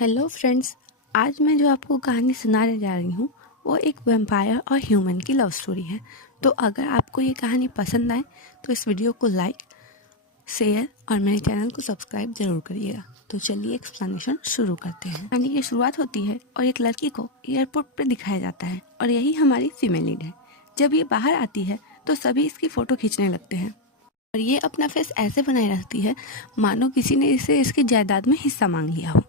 Hello friends. आज मैं जो आपको कहानी सुनाने जा रही हूँ वो एक वैम्पायर और ह्यूमन की लव स्टोरी है। तो अगर आपको ये कहानी पसंद आए तो इस वीडियो को लाइक, शेयर और मेरे चैनल को सब्सक्राइब ज़रूर करिएगा। तो चलिए एक्सप्लेनेशन शुरू करते हैं। कहानी की शुरुआत होती है और एक लड़की को एयरपोर्ट पर दिखाया जाता है और यही हमारी फीमेल लीड है। जब ये बाहर आती है तो सभी इसकी फ़ोटो खींचने लगते हैं और ये अपना फेस ऐसे बनाए रखती है मानो किसी ने इसे इसकी जायदाद में हिस्सा मांग लिया हो।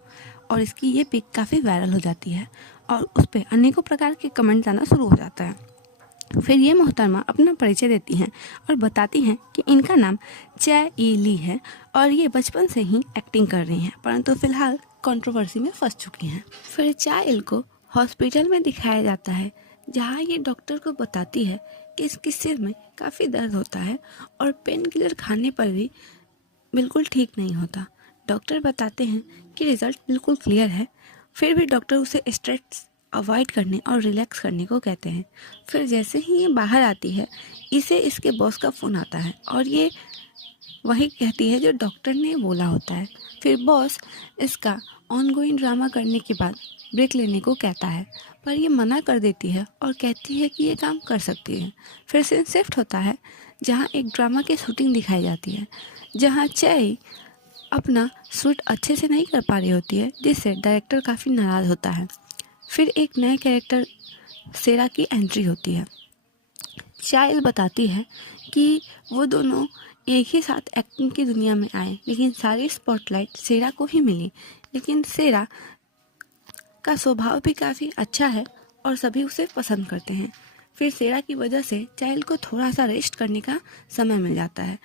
और इसकी ये पिक काफ़ी वायरल हो जाती है और उस पर अनेकों प्रकार के कमेंट्स आना शुरू हो जाता है। फिर ये मोहतरमा अपना परिचय देती हैं और बताती हैं कि इनका नाम चे ई ली है और ये बचपन से ही एक्टिंग कर रही हैं, परंतु फिलहाल कंट्रोवर्सी में फंस चुकी हैं। फिर चे इल को हॉस्पिटल में दिखाया जाता है जहाँ ये डॉक्टर को बताती है कि इसके सिर में काफ़ी दर्द होता है और पेन किलर खाने पर भी बिल्कुल ठीक नहीं होता। डॉक्टर बताते हैं कि रिज़ल्ट बिल्कुल क्लियर है, फिर भी डॉक्टर उसे स्ट्रेस अवॉइड करने और रिलैक्स करने को कहते हैं। फिर जैसे ही ये बाहर आती है इसे इसके बॉस का फ़ोन आता है और ये वही कहती है जो डॉक्टर ने बोला होता है। फिर बॉस इसका ऑनगोइंग ड्रामा करने के बाद ब्रेक लेने को कहता है, पर ये मना कर देती है और कहती है कि ये काम कर सकती है। फिर सीन शिफ्ट होता है जहाँ एक ड्रामा की शूटिंग दिखाई जाती है जहाँ चेई अपना शूट अच्छे से नहीं कर पा रही होती है, जिससे डायरेक्टर काफ़ी नाराज़ होता है। फिर एक नए कैरेक्टर सेरा की एंट्री होती है। चाइल बताती है कि वो दोनों एक ही साथ एक्टिंग की दुनिया में आए, लेकिन सारी स्पॉटलाइट सेरा को ही मिली। लेकिन सेरा का स्वभाव भी काफ़ी अच्छा है और सभी उसे पसंद करते हैं। फिर सेरा की वजह से चाइल्ड को थोड़ा सा रेस्ट करने का समय मिल जाता है।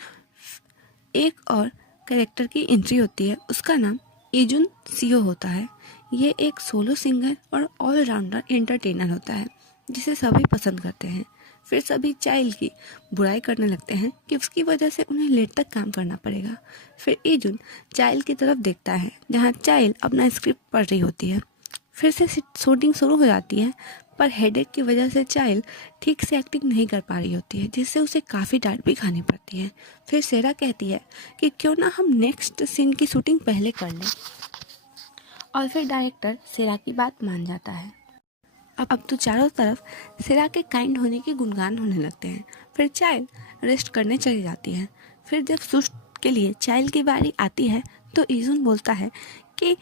एक और कैरेक्टर की एंट्री होती है, उसका नाम इजुन सियो होता है। ये एक सोलो सिंगर और ऑलराउंडर एंटरटेनर होता है जिसे सभी पसंद करते हैं। फिर सभी चाइल्ड की बुराई करने लगते हैं कि उसकी वजह से उन्हें लेट तक काम करना पड़ेगा। फिर इजुन चाइल्ड की तरफ देखता है जहाँ चाइल्ड अपना स्क्रिप्ट पढ़ रही होती है। फिर से शूटिंग शुरू हो जाती है, पर हेडेक की वजह से चाइल्ड ठीक से एक्टिंग नहीं कर पा रही होती है, जिससे उसे काफ़ी डांट भी खानी पड़ती है। फिर सेरा कहती है कि क्यों ना हम नेक्स्ट सीन की शूटिंग पहले कर लें, और फिर डायरेक्टर सेरा की बात मान जाता है। अब तो चारों तरफ सेरा के काइंड होने के गुणगान होने लगते हैं। फिर चाइल्ड रेस्ट करने चली जाती है। फिर जब शूट के लिए चाइल्ड की बारी आती है तो इजुन बोलता है कि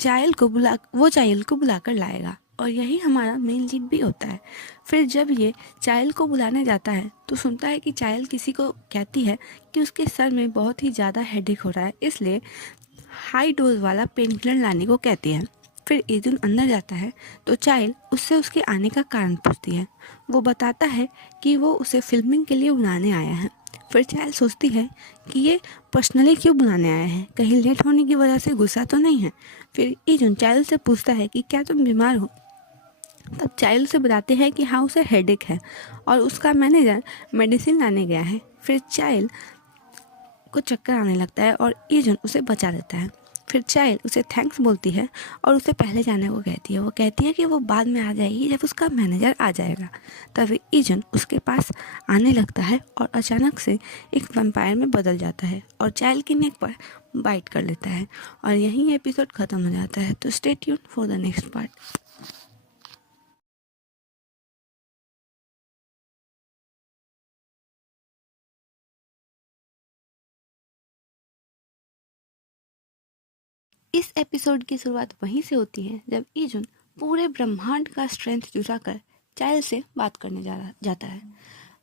चाइल्ड को बुलाकर लाएगा और यही हमारा मेन लीड भी होता है। फिर जब ये चाइल्ड को बुलाने जाता है तो सुनता है कि चाइल्ड किसी को कहती है कि उसके सर में बहुत ही ज़्यादा हेडेक हो रहा है, इसलिए हाई डोज वाला पेन किलर लाने को कहती है। फिर इजुन अंदर जाता है तो चाइल्ड उससे उसके आने का कारण पूछती है। वो बताता है कि वो उसे फिल्मिंग के लिए बुलाने आया है। फिर चाइल्ड सोचती है कि ये पर्सनली क्यों बुलाने आया है, कहीं लेट होने की वजह से गुस्सा तो नहीं है। फिर इजुन चाइल्ड से पूछता है कि क्या तुम बीमार हो। तब चाइल्ड से बताते हैं कि हाँ, उसे हेडेक है और उसका मैनेजर मेडिसिन लाने गया है। फिर चाइल्ड को चक्कर आने लगता है और इजुन उसे बचा देता है। फिर चाइल्ड उसे थैंक्स बोलती है और उसे पहले जाने को कहती है। वो कहती है कि वो बाद में आ जाएगी जब उसका मैनेजर आ जाएगा। तभी इजुन उसके पास आने लगता है और अचानक से एक वैम्पायर में बदल जाता है और चाइल्ड की नेक पर बाइट कर लेता है और यहीं एपिसोड ख़त्म हो जाता है। तो stay tune for the next part. इस एपिसोड की शुरुआत वहीं से होती है जब इजुन पूरे ब्रह्मांड का स्ट्रेंथ जुटाकर चाइल्ड से बात करने जाता है।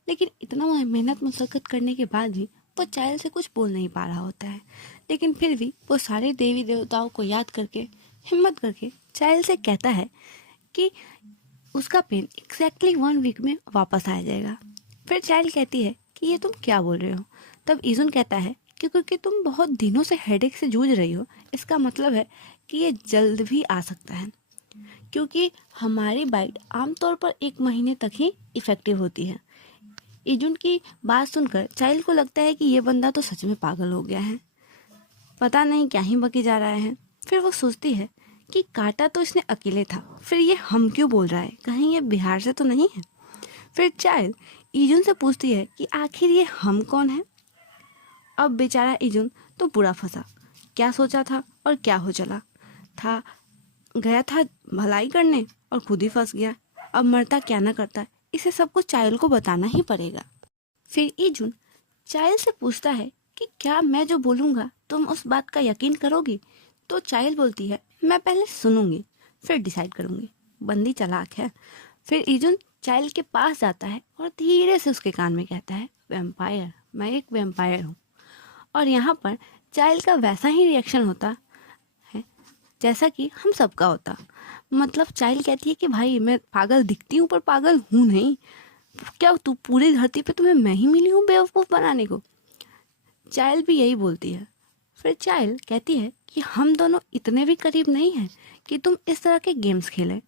लेकिन इतना मेहनत मशक्कत करने के बाद भी वो चाइल्ड से कुछ बोल नहीं पा रहा होता है। लेकिन फिर भी वो सारे देवी देवताओं को याद करके हिम्मत करके चाइल्ड से कहता है कि उसका पेन एग्जैक्टली 1 वीक में वापस आ जाएगा। फिर चाइल्ड कहती है कि ये तुम क्या बोल रहे हो। तब इजुन कहता है कि क्योंकि तुम बहुत दिनों से हेडेक से जूझ रही हो, इसका मतलब है कि ये जल्द भी आ सकता है, क्योंकि हमारी बाइट आमतौर पर 1 महीने तक ही इफ़ेक्टिव होती है। इजुन की बात सुनकर चाइल्ड को लगता है कि ये बंदा तो सच में पागल हो गया है, पता नहीं क्या ही बकी जा रहा है। फिर वो सोचती है कि काटा तो इसने अकेले था, फिर ये हम क्यों बोल रहा है, कहीं ये बिहार से तो नहीं है। फिर चाइल्ड इजुन से पूछती है कि आखिर ये हम कौन है। अब बेचारा इजुन तो बुरा फंसा, क्या सोचा था और क्या हो चला। था, गया था भलाई करने और खुद ही फंस गया। अब मरता क्या ना करता, इसे सब कुछ चायल को बताना ही पड़ेगा। फिर ईजुन चायल से पूछता है कि क्या मैं जो बोलूँगा तुम उस बात का यकीन करोगी? तो चायल बोलती है, मैं पहले सुनूंगी फिर डिसाइड करूंगी। बंदी चालाक है। फिर ईजुन चायल के पास जाता है और धीरे से उसके कान में कहता है, वैम्पायर, मैं एक वैम्पायर हूँ। और यहाँ पर चायल का वैसा ही रिएक्शन होता है जैसा कि हम सबका होता। मतलब चायल कहती है कि भाई मैं पागल दिखती हूँ पर पागल हूँ नहीं। क्या तू पूरी धरती पे तुम्हें मैं ही मिली हूँ बेवकूफ़ बनाने को? चायल भी यही बोलती है। फिर चायल कहती है कि हम दोनों इतने भी करीब नहीं हैं कि तुम इस तरह के गेम्स खेलें।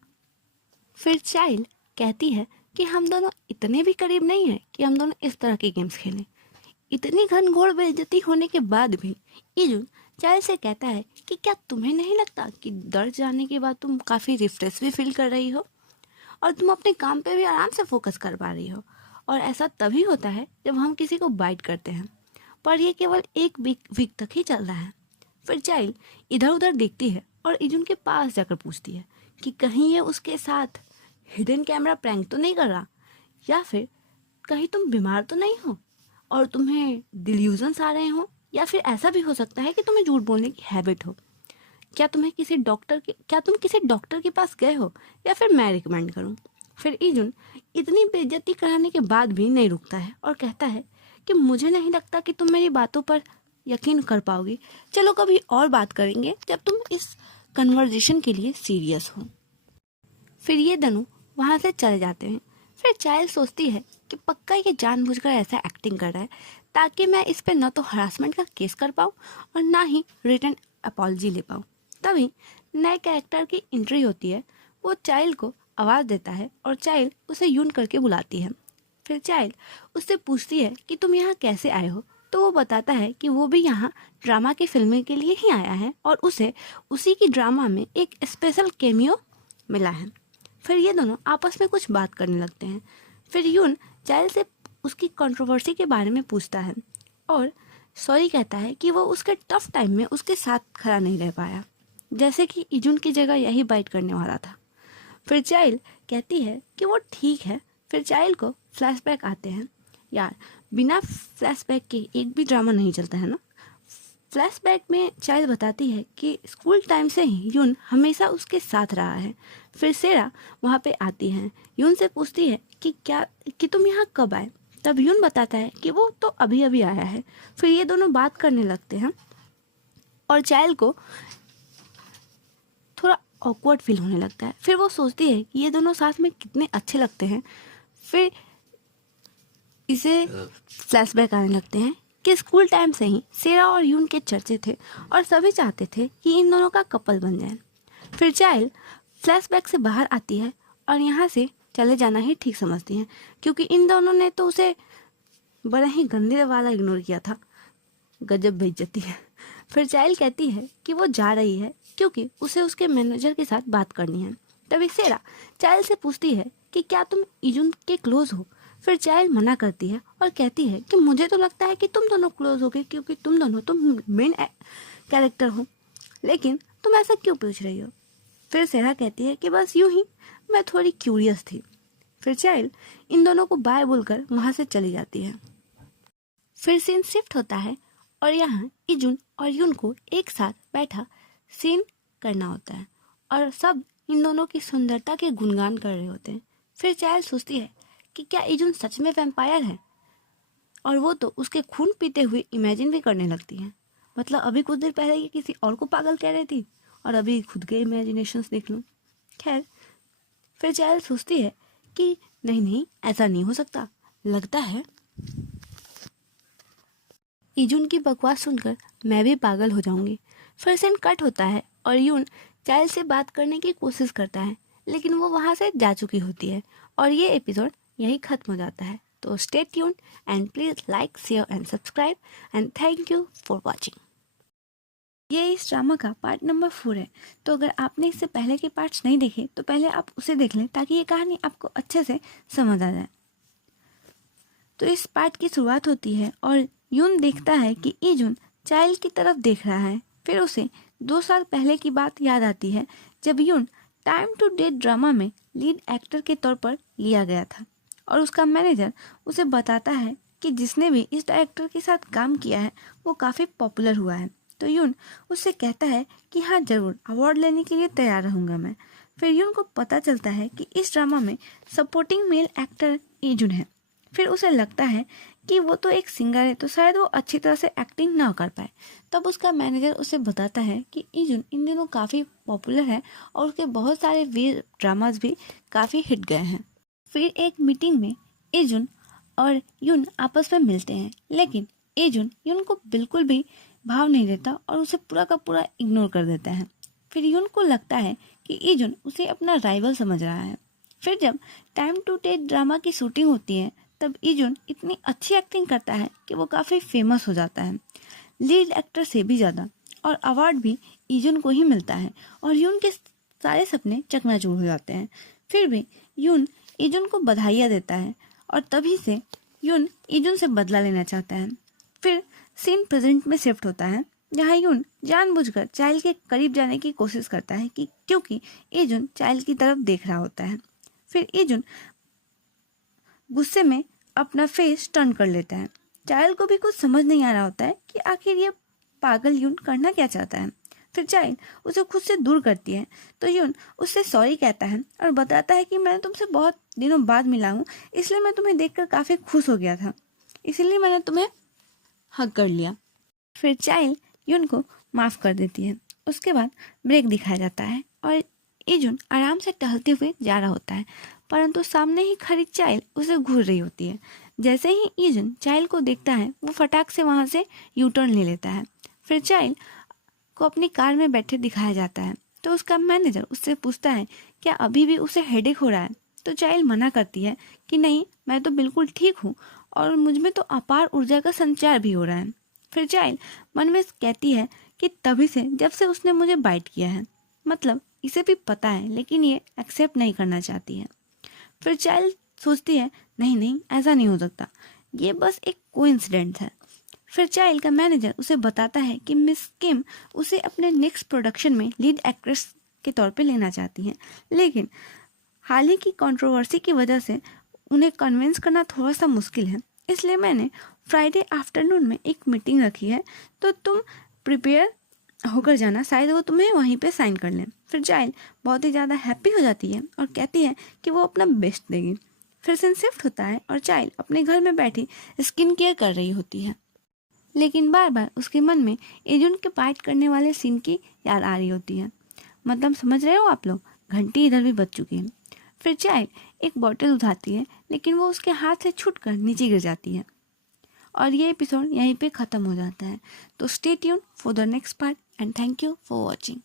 फिर चायल कहती है कि हम दोनों इतने भी करीब नहीं हैं कि हम दोनों इस तरह के गेम्स खेलें। इतनी घनघोर बेइज्जती होने के बाद भी ईजुन चायल से कहता है कि क्या तुम्हें नहीं लगता कि डर जाने के बाद तुम काफ़ी रिफ्रेश भी फील कर रही हो और तुम अपने काम पे भी आराम से फोकस कर पा रही हो? और ऐसा तभी होता है जब हम किसी को बाइट करते हैं, पर यह केवल एक वीक तक ही चल रहा है। फिर चाइल्ड इधर उधर देखती है और ईजुन के पास जाकर पूछती है कि कहीं ये उसके साथ हिडन कैमरा प्रैंक तो नहीं कर रहा, या फिर कहीं तुम बीमार तो नहीं हो और तुम्हें डिल्यूजन्स आ रहे हो, या फिर ऐसा भी हो सकता है कि तुम्हें झूठ बोलने की हैबिट हो। क्या तुम किसी डॉक्टर के पास गए हो, या फिर मैं रिकमेंड करूं? फिर ईजुन इतनी बेइज्जती कराने के बाद भी नहीं रुकता है और कहता है कि मुझे नहीं लगता कि तुम मेरी बातों पर यकीन कर पाओगी। चलो कभी और बात करेंगे जब तुम इस कन्वर्जेशन के लिए सीरियस हो। फिर ये दोनों वहाँ से चले जाते हैं। फिर चायल सोचती है कि पक्का ये जानबूझकर ऐसा एक्टिंग कर रहा है ताकि मैं इस पे न तो हरासमेंट का केस कर पाऊँ और ना ही रिटर्न अपॉलजी ले पाऊँ। तभी नए कैरेक्टर की एंट्री होती है। वो चाइल्ड को आवाज़ देता है और चाइल्ड उसे यून करके बुलाती है। फिर चाइल्ड उससे पूछती है कि तुम यहाँ कैसे आए हो, तो वो बताता है कि वो भी यहाँ ड्रामा की फिल्में के लिए ही आया है और उसे उसी की ड्रामा में एक स्पेशल कैमियो मिला है। फिर ये दोनों आपस में कुछ बात करने लगते हैं। फिर यून चाइल्ड से उसकी कंट्रोवर्सी के बारे में पूछता है और सॉरी कहता है कि वो उसके टफ टाइम में उसके साथ खड़ा नहीं रह पाया, जैसे कि ईजुन की जगह यही बाइट करने वाला था। फिर चाइल्ड कहती है कि वो ठीक है। फिर चाइल्ड को फ्लैशबैक आते हैं। यार बिना फ्लैशबैक के एक भी ड्रामा नहीं चलता है ना। फ्लैशबैक में चाइल्ड बताती है कि स्कूल टाइम से ही यून हमेशा उसके साथ रहा है। फिर सेरा वहाँ पे आती है, यून से पूछती है कि तुम यहाँ कब आए। तब यून बताता है कि वो तो अभी अभी आया है। फिर ये दोनों बात करने लगते हैं और चाइल्ड को थोड़ा ऑकवर्ड फील होने लगता है। फिर वो सोचती है कि ये दोनों साथ में कितने अच्छे लगते हैं। फिर इसे फ्लैशबैक आने लगते हैं कि स्कूल टाइम से ही सेरा और यून के चर्चे थे और सभी चाहते थे कि इन दोनों का कपल बन जाए। फिर चाइल्ड फ्लैशबैक से बाहर आती है और यहाँ से चले जाना ही ठीक समझती हैं, क्योंकि इन दोनों ने तो उसे बड़ा ही गंदे वाला इग्नोर किया था। गजब बेइज्जती है। फिर चाइल्ड कहती है कि वो जा रही है क्योंकि उसे उसके मैनेजर के साथ बात करनी है। तभी सेरा चाइल्ड से पूछती है कि क्या तुम ईजुन के क्लोज हो। फिर चाइल्ड मना करती है और कहती है कि मुझे तो लगता है कि तुम दोनों क्लोज हो गए क्योंकि तुम दोनों तो मेन कैरेक्टर हो, लेकिन तुम ऐसा क्यों पूछ रही हो। फिर सेरा कहती है कि बस यूं ही, मैं थोड़ी क्यूरियस थी। फिर चाइल्ड इन दोनों को बाय बोलकर वहाँ से चली जाती है। फिर सीन शिफ्ट होता है और यहाँ ईजुन और यून को एक साथ बैठा सीन करना होता है और सब इन दोनों की सुंदरता के गुणगान कर रहे होते हैं। फिर चाइल्ड सोचती है कि क्या ईजुन सच में वैम्पायर है, और वो तो उसके खून पीते हुए इमेजिन भी करने लगती है। मतलब अभी कुछ देर पहले ये किसी और को पागल कह रही थी और अभी खुद के इमेजिनेशंस देख लूँ। खैर, फिर चाइल्ड सोचती है कि नहीं नहीं, ऐसा नहीं हो सकता, लगता है ईजुन की बकवास सुनकर मैं भी पागल हो जाऊंगी। फिर सीन कट होता है और यून चाइल्ड से बात करने की कोशिश करता है, लेकिन वो वहाँ से जा चुकी होती है और ये एपिसोड यही खत्म हो जाता है। तो stay tune and please like, share and subscribe and thank you for watching. ये इस ड्रामा का पार्ट नंबर 4 है। तो अगर आपने इससे पहले के पार्ट्स नहीं देखे तो पहले आप उसे देख लें ताकि ये कहानी आपको अच्छे से समझ आ जाए। तो इस पार्ट की शुरुआत होती है और यून देखता है कि ईजुन चाइल्ड की तरफ देख रहा है। फिर उसे 2 साल पहले की बात याद आती है जब यून टाइम टू डेट ड्रामा में लीड एक्टर के तौर पर लिया गया था और उसका मैनेजर उसे बताता है कि जिसने भी इस डायरेक्टर के साथ काम किया है वो काफ़ी पॉपुलर हुआ है। तो यून उससे कहता है कि हाँ ज़रूर, अवार्ड लेने के लिए तैयार रहूँगा मैं। फिर यून को पता चलता है कि इस ड्रामा में सपोर्टिंग मेल एक्टर ईजुन है। फिर उसे लगता है कि वो तो एक सिंगर है तो शायद वो अच्छी तरह से एक्टिंग ना कर पाए। तब उसका मैनेजर उसे बताता है कि ईजुन इन दिनों काफ़ी पॉपुलर है और उसके बहुत सारे वीर ड्रामास भी काफ़ी हिट गए हैं। फिर एक मीटिंग में ईजुन और यून आपस में मिलते हैं, लेकिन ईजुन यून को बिल्कुल भी भाव नहीं देता और उसे पूरा का पूरा इग्नोर कर देता है। फिर यून को लगता है कि ईजुन उसे अपना राइवल समझ रहा है। फिर जब टाइम टू टेक ड्रामा की शूटिंग होती है तब ईजुन इतनी अच्छी एक्टिंग करता है कि वो काफ़ी फेमस हो जाता है, लीड एक्टर से भी ज़्यादा, और अवार्ड भी ईजुन को ही मिलता है और यून के सारे सपने चकनाचूर हो जाते हैं। फिर भी यून ईजुन को बधाइयाँ देता है और तभी से यून ईजुन से बदला लेना चाहता है। फिर सीन प्रेजेंट में शिफ्ट होता है जहाँ यून जानबूझकर चाइल्ड के करीब जाने की कोशिश करता है कि क्योंकि ईजुन चाइल्ड की तरफ देख रहा होता है। फिर ईजुन गुस्से में अपना फेस टर्न कर लेता है। चाइल्ड को भी कुछ समझ नहीं आ रहा होता है कि आखिर ये पागल यून करना क्या चाहता है। फिर चाइल्ड उसे खुद से दूर करती है तो यून उससे सॉरी कहता है और बताता है कि मैं तुमसे बहुत दिनों बाद मिला हूँ, इसलिए मैं तुम्हें देखकर काफ़ी खुश हो गया था, इसीलिए मैंने तुम्हें हक कर लिया। फिर चाइल्ड यून को माफ़ कर देती है। उसके बाद ब्रेक दिखाया जाता है और ईजुन आराम से टहलते हुए जा रहा होता है, परंतु सामने ही खड़ी चाइल्ड उसे घूर रही होती है। जैसे ही ईजुन चाइल्ड को देखता है वो फटाक से वहाँ से यू टर्न ले लेता है। फिर चाइल्ड को अपनी कार में बैठे दिखाया जाता है तो उसका मैनेजर उससे पूछता है क्या अभी भी उसे हेडेक हो रहा है। तो चाइल्ड मना करती है कि नहीं, मैं तो बिल्कुल ठीक हूँ और मुझ में तो अपार ऊर्जा का संचार भी हो रहा है। फिर चाइल्ड मन में कहती है कि तभी से जब से उसने मुझे बाइट किया है, मतलब इसे भी पता है लेकिन ये एक्सेप्ट नहीं करना चाहती है। फिर चाइल्ड सोचती है नहीं नहीं, ऐसा नहीं हो सकता, ये बस एक कोइंसिडेंस है। फिर चाइल्ड का मैनेजर उसे बताता है कि मिस किम उसे अपने नेक्स्ट प्रोडक्शन में लीड एक्ट्रेस के तौर पे लेना चाहती हैं, लेकिन हाल ही की कंट्रोवर्सी की वजह से उन्हें कन्विंस करना थोड़ा सा मुश्किल है, इसलिए मैंने फ्राइडे आफ्टरनून में एक मीटिंग रखी है, तो तुम प्रिपेयर होकर जाना, शायद वो तुम्हें वहीं पे साइन कर लें। फिर चाइल्ड बहुत ही ज़्यादा हैप्पी हो जाती है और कहती है कि वो अपना बेस्ट देगी। फिर सीन शिफ्ट होता है और चाइल्ड अपने घर में बैठी स्किन केयर कर रही होती है, लेकिन बार बार उसके मन में एजुन के बाइट करने वाले सीन की याद आ रही होती है। मतलब समझ रहे हो आप लोग, घंटी इधर भी बज चुकी है। फिर चाइल्ड एक बॉटल उठाती है लेकिन वो उसके हाथ से छूटकर नीचे गिर जाती है और ये एपिसोड यहीं पे ख़त्म हो जाता है। तो stay tune for the next part and thank you for watching.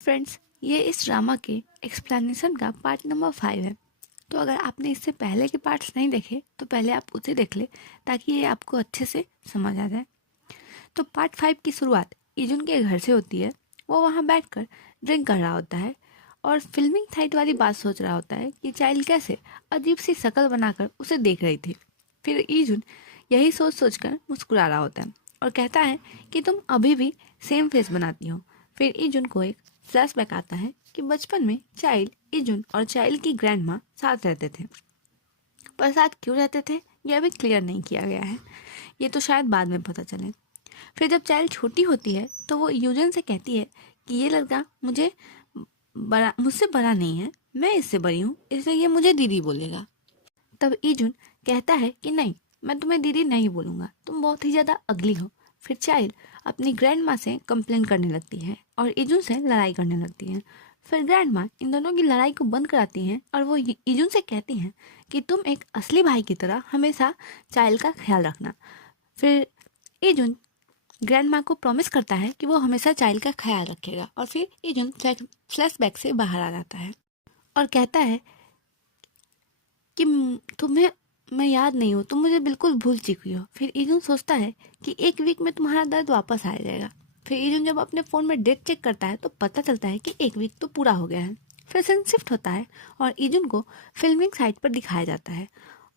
Friends, ये इस ड्रामा के एक्सप्लेनेशन का पार्ट नंबर 5 है। तो अगर आपने इससे पहले के पार्ट्स नहीं देखे तो पहले आप उसे देख ले ताकि ये आपको अच्छे से समझ आ जाए। तो पार्ट 5 की शुरुआत ईजुन के घर से होती है। वो वहाँ बैठकर ड्रिंक कर रहा होता है और फिल्मिंग साइट वाली बात सोच रहा होता है कि चाइल्ड कैसे अजीब सी शक्ल बनाकर उसे देख रही थी। फिर ईजुन यही सोच सोचकर मुस्कुरा रहा होता है और कहता है कि तुम अभी भी सेम फेस बनाती हो। फिर ईजुन को एक फ्लैशबैक आता है कि बचपन में चाइल्ड, ईजुन और चाइल्ड की ग्रैंड माँ साथ रहते थे, पर साथ क्यों रहते थे यह भी क्लियर नहीं किया गया है, ये तो शायद बाद में पता चले। फिर जब चाइल्ड छोटी होती है तो वो यूजन से कहती है कि ये लड़का मुझसे बड़ा नहीं है, मैं इससे बड़ी हूँ, इसलिए ये मुझे दीदी बोलेगा। तब ईजुन कहता है कि नहीं, मैं तुम्हें दीदी नहीं बोलूँगा, तुम बहुत ही ज़्यादा अगली हो। फिर चाइल्ड अपनी ग्रैंड माँ से कंप्लेन करने लगती है और ईजुन से लड़ाई करने लगती है। फिर ग्रैंड माँ इन दोनों की लड़ाई को बंद कराती हैं और वो ईजुन से कहती हैं कि तुम एक असली भाई की तरह हमेशा चाइल्ड का ख्याल रखना। फिर ईजुन ग्रैंड माँ को प्रॉमिस करता है कि वो हमेशा चाइल्ड का ख्याल रखेगा और फिर ईजुन फ्लैशबैक से बाहर आ जाता है और कहता है कि तुम्हें मैं याद नहीं हूँ, तुम मुझे बिल्कुल भूल चुकी हो। फिर ईजुन सोचता है कि एक वीक में तुम्हारा दर्द वापस आ जाएगा। फिर ईजुन जब अपने फ़ोन में डेट चेक करता है तो पता चलता है कि एक वीक तो पूरा हो गया है। फिर सीन शिफ्ट होता है और ईजुन को फिल्मिंग साइट पर दिखाया जाता है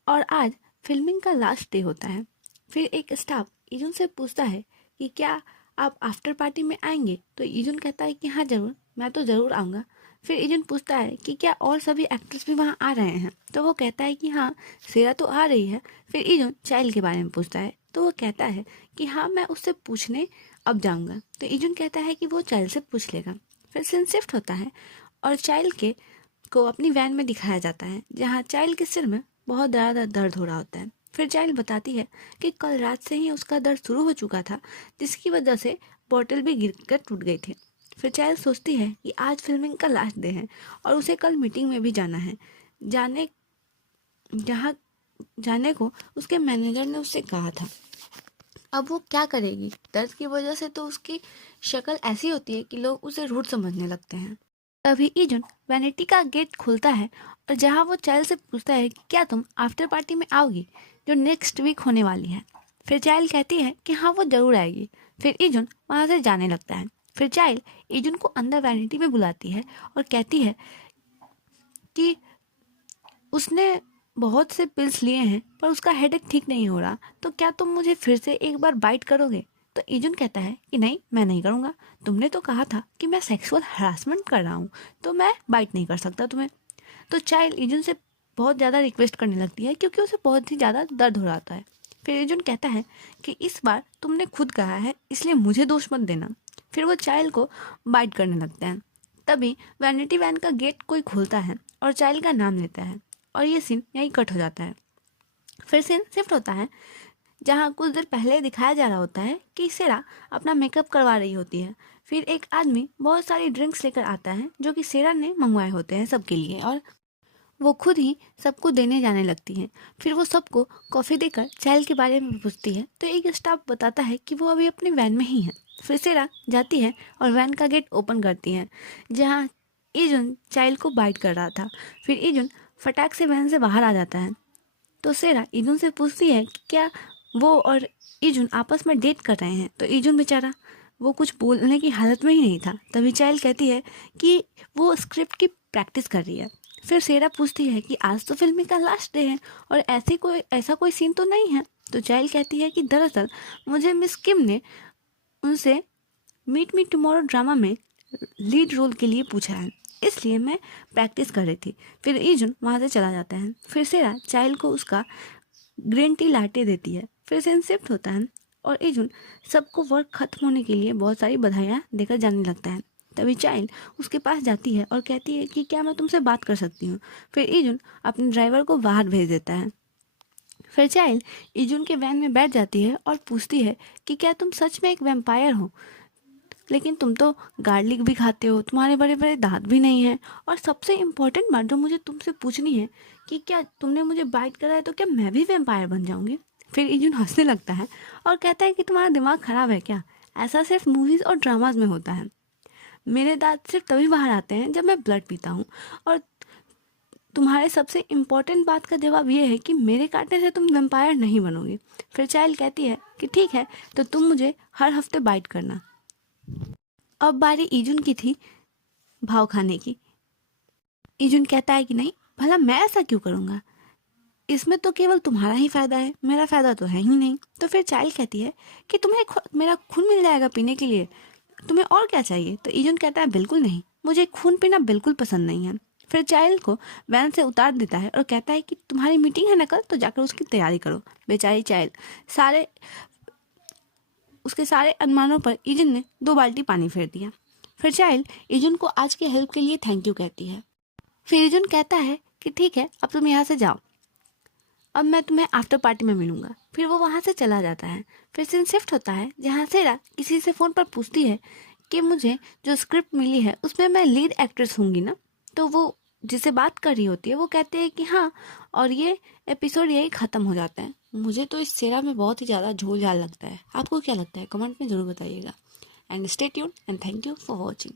और आज फिल्मिंग का लास्ट डे होता है। फिर एक स्टाफ ईजुन से पूछता है कि क्या आप आफ्टर पार्टी में आएंगे? तो ईजुन कहता है कि हाँ ज़रूर, मैं तो ज़रूर आऊँगा। फिर ईजुन पूछता है कि क्या और सभी एक्टर्स भी वहाँ आ रहे हैं? तो वो कहता है कि हाँ, सेरा तो आ रही है। फिर ईजुन चाइल्ड के बारे में पूछता है, तो वो कहता है कि हाँ, मैं उससे पूछने अब जाऊँगा। तो ईजुन कहता है कि वो चाइल्ड से पूछ लेगा। फिर सीन शिफ्ट होता है और चाइल्ड के को अपनी वैन में दिखाया जाता है, जहाँ चाइल्ड के सिर में बहुत ज़्यादा दर्द हो रहा होता है। फिर चाइल्ड बताती है कि कल रात से ही उसका दर्द शुरू हो चुका था, जिसकी वजह से बॉटल भी गिरकर टूट गई थी। फिर चाइल्ड सोचती है कि आज फिल्मिंग का लास्ट डे है और उसे कल मीटिंग में भी जाना है, जाने जहाँ जाने को उसके मैनेजर ने उससे कहा था। अब वो क्या करेगी? दर्द की वजह से तो उसकी शक्ल ऐसी होती है कि लोग उसे रूड समझने लगते हैं। तभी ईजुन वैनिटी का गेट खुलता है और जहाँ वो चाइल्ड से पूछता है कि क्या तुम आफ्टर पार्टी में आओगी, जो नेक्स्ट वीक होने वाली है? फिर चाइल्ड कहती है कि हाँ, वो ज़रूर आएगी। फिर ईजुन वहाँ से जाने लगता है। फिर चाइल्ड ईजुन को अंदर वैनिटी में बुलाती है और कहती है कि उसने बहुत से पिल्स लिए हैं पर उसका हेडेक ठीक नहीं हो रहा, तो क्या तुम मुझे फिर से एक बार बाइट करोगे? तो ईजुन कहता है कि नहीं, मैं नहीं करूँगा। तुमने तो कहा था कि मैं सेक्सुअल हरासमेंट कर रहा हूँ, तो मैं बाइट नहीं कर सकता तुम्हें। तो चाइल्ड ईजुन से बहुत ज़्यादा रिक्वेस्ट करने लगती है क्योंकि उसे बहुत ही ज़्यादा दर्द हो रहा है। फिर ईजुन कहता है कि इस बार तुमने खुद कहा है, इसलिए मुझे दोष मत देना। फिर वो चाइल्ड को बाइट करने लगता है। तभी वैनिटी वैन का गेट कोई खोलता है और चाइल्ड का नाम लेता है और ये सीन यहीं कट हो जाता है। फिर सीन शिफ्ट होता है जहाँ कुछ देर पहले दिखाया जा रहा होता है कि सेरा अपना मेकअप करवा रही होती है। फिर एक आदमी बहुत सारी ड्रिंक्स लेकर आता है जो कि सेरा ने मंगवाए होते हैं सबके लिए, और वो खुद ही सबको देने जाने लगती है। फिर वो सबको कॉफ़ी देकर चाइल्ड के बारे में पूछती है, तो एक स्टाफ बताता है कि वो अभी अपनी वैन में ही है। फिर सेरा जाती है और वैन का गेट ओपन करती है, जहाँ ईजुन चाइल्ड को बाइट कर रहा था। फिर ईजुन फटाक से वैन से बाहर आ जाता है। तो सेरा ईजुन से पूछती है कि क्या वो और ईजुन आपस में डेट कर रहे हैं। तो ईजुन बेचारा वो कुछ बोलने की हालत में ही नहीं था। तभी चाइल्ड कहती है कि वो स्क्रिप्ट की प्रैक्टिस कर रही है। फिर सेरा पूछती है कि आज तो फिल्म का लास्ट डे है और ऐसा कोई सीन तो नहीं है। तो चाइल्ड कहती है कि दरअसल मुझे मिस किम ने उनसे मीट मी टुमारो ड्रामा में लीड रोल के लिए पूछा है, इसलिए मैं प्रैक्टिस कर रही थी। फिर ईजुन वहाँ से चला जाता है। फिर सेरा चाइल्ड को उसका ग्रीन टी लाटे देती है। फिर सीन शिफ्ट होता है और ईजुन सबको वर्क खत्म होने के लिए बहुत सारी बधाइयाँ देकर जाने लगता है। तभी चाइल्ड उसके पास जाती है और कहती है कि क्या मैं तुमसे बात कर सकती हूँ। फिर ईजुन अपने ड्राइवर को बाहर भेज देता है। फिर चाइल्ड ईजुन के वैन में बैठ जाती है और पूछती है कि क्या तुम सच में एक वैम्पायर हो? लेकिन तुम तो गार्लिक भी खाते हो, तुम्हारे बड़े बड़े दांत भी नहीं हैं, और सबसे इम्पोर्टेंट बात जो मुझे तुमसे पूछनी है कि क्या तुमने मुझे बाइट करा है तो क्या मैं भी वैम्पायर बन जाऊंगी? फिर ईजुन हंसने लगता है और कहता है कि तुम्हारा दिमाग खराब है क्या? ऐसा सिर्फ मूवीज़ और ड्रामाज में होता है। मेरे दांत सिर्फ तभी बाहर आते हैं जब मैं ब्लड पीता हूँ, और तुम्हारे सबसे इम्पोर्टेंट बात का जवाब ये है कि मेरे काटने से तुम वैम्पायर नहीं बनोगे। फिर चाइल्ड कहती है कि ठीक है, तो तुम मुझे हर हफ्ते बाइट करना। अब बारी ईजुन की थी भाव खाने की। ईजुन कहता है कि नहीं, भला मैं ऐसा क्यों करूँगा? इसमें तो केवल तुम्हारा ही फायदा है, मेरा फायदा तो है ही नहीं। तो फिर चाइल्ड कहती है कि तुम्हें मेरा खून मिल जाएगा पीने के लिए, तुम्हें और क्या चाहिए? तो ईजुन कहता है बिल्कुल नहीं, मुझे खून पीना बिल्कुल पसंद नहीं है। फिर चाइल्ड को वैन से उतार देता है और कहता है कि तुम्हारी मीटिंग है ना कल, तो जाकर उसकी तैयारी करो। बेचारी चाइल्ड उसके सारे अनुमानों पर ईजुन ने 2 बाल्टी पानी फेर दिया। फिर चाइल्ड ईजुन को आज के हेल्प के लिए थैंक यू कहती है। फिर ईजुन कहता है कि ठीक है, अब तुम यहाँ से जाओ, अब मैं तुम्हें आफ्टर पार्टी में मिलूंगा। फिर वो वहाँ से चला जाता है। फिर सीन शिफ्ट होता है जहाँ सेरा किसी से फ़ोन पर पूछती है कि मुझे जो स्क्रिप्ट मिली है उसमें मैं लीड एक्ट्रेस होंगी ना? तो वो जिसे बात कर रही होती है वो कहते हैं कि हाँ, और ये एपिसोड यही ख़त्म हो जाता है। मुझे तो इस सेरा में बहुत ही ज़्यादा झोल झाल लगता है। आपको क्या लगता है? कमेंट में ज़रूर बताइएगा। And stay tuned and thank you for watching.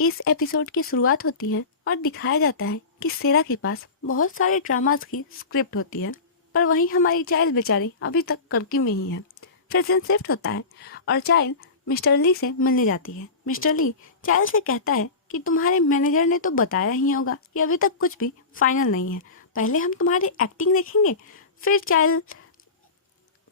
इस एपिसोड की शुरुआत होती है और दिखाया जाता है कि सेरा के पास बहुत सारे ड्रामास की स्क्रिप्ट होती है, पर वहीं हमारी चाइल्ड बेचारी अभी तक कर्की में ही है। फिर सीन शिफ्ट होता है और चाइल्ड मिस्टर ली से मिलने जाती है। मिस्टर ली चाइल्ड से कहता है कि तुम्हारे मैनेजर ने तो बताया ही होगा कि अभी तक कुछ भी फाइनल नहीं है, पहले हम तुम्हारी एक्टिंग देखेंगे। फिर चाइल्ड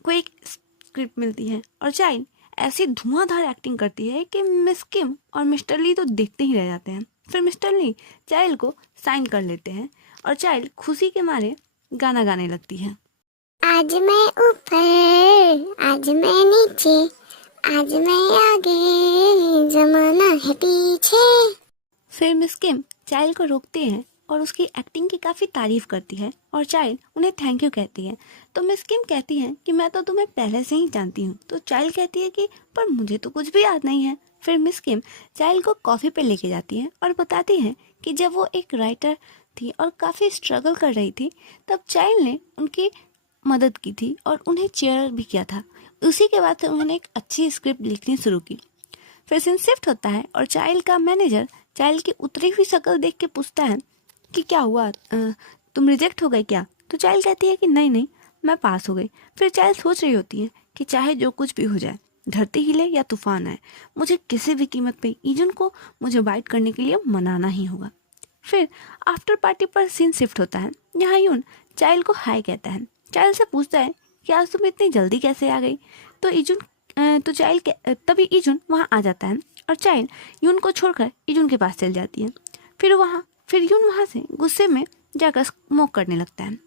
को एक स्क्रिप्ट मिलती है और चाइल्ड ऐसी धुआंधार एक्टिंग करती है कि मिस किम और मिस्टर ली तो देखते ही रह जाते हैं। फिर मिस्टर ली चाइल्ड को साइन कर लेते हैं और चाइल्ड खुशी के मारे गाना गाने लगती है। आज मैं ऊपर, आज मैं नीचे, आज मैं आगे, जमाना है पीछे। फिर मिस किम चाइल्ड को रोकते हैं और उसकी एक्टिंग की काफ़ी तारीफ करती है और चाइल्ड उन्हें थैंक यू कहती है। तो मिस किम कहती हैं कि मैं तो तुम्हें पहले से ही जानती हूँ। तो चाइल्ड कहती है कि पर मुझे तो कुछ भी याद नहीं है। फिर मिस किम चाइल्ड को कॉफ़ी पे लेके जाती है और बताती हैं कि जब वो एक राइटर थी और काफ़ी स्ट्रगल कर रही थी तब चाइल्ड ने उनकी मदद की थी और उन्हें चेयर भी किया था। उसी के बाद से उन्होंने एक अच्छी स्क्रिप्ट लिखनी शुरू की। फिर सीन शिफ्ट होता है और चाइल्ड का मैनेजर चाइल्ड की उतरी हुई शक्ल देख के पूछता है कि क्या हुआ, तुम रिजेक्ट हो गए क्या? तो चाइल्ड कहती है कि नहीं नहीं, मैं पास हो गई। फिर चाइल्ड सोच रही होती है कि चाहे जो कुछ भी हो जाए, धरती हिले या तूफान आए, मुझे किसी भी कीमत पे ईजुन को मुझे बाइट करने के लिए मनाना ही होगा। फिर आफ्टर पार्टी पर सीन शिफ्ट होता है। यहाँ यून चाइल्ड को हाय कहता है। चाइल्ड से पूछता है कि आज तुम इतनी जल्दी कैसे आ गई? तो चाइल्ड तभी ईजुन वहाँ आ जाता है और चाइल्ड यून को छोड़कर ईजुन के पास चल जाती है। फिर यून वहाँ से गुस्से में जाकर स्मोक करने लगता है।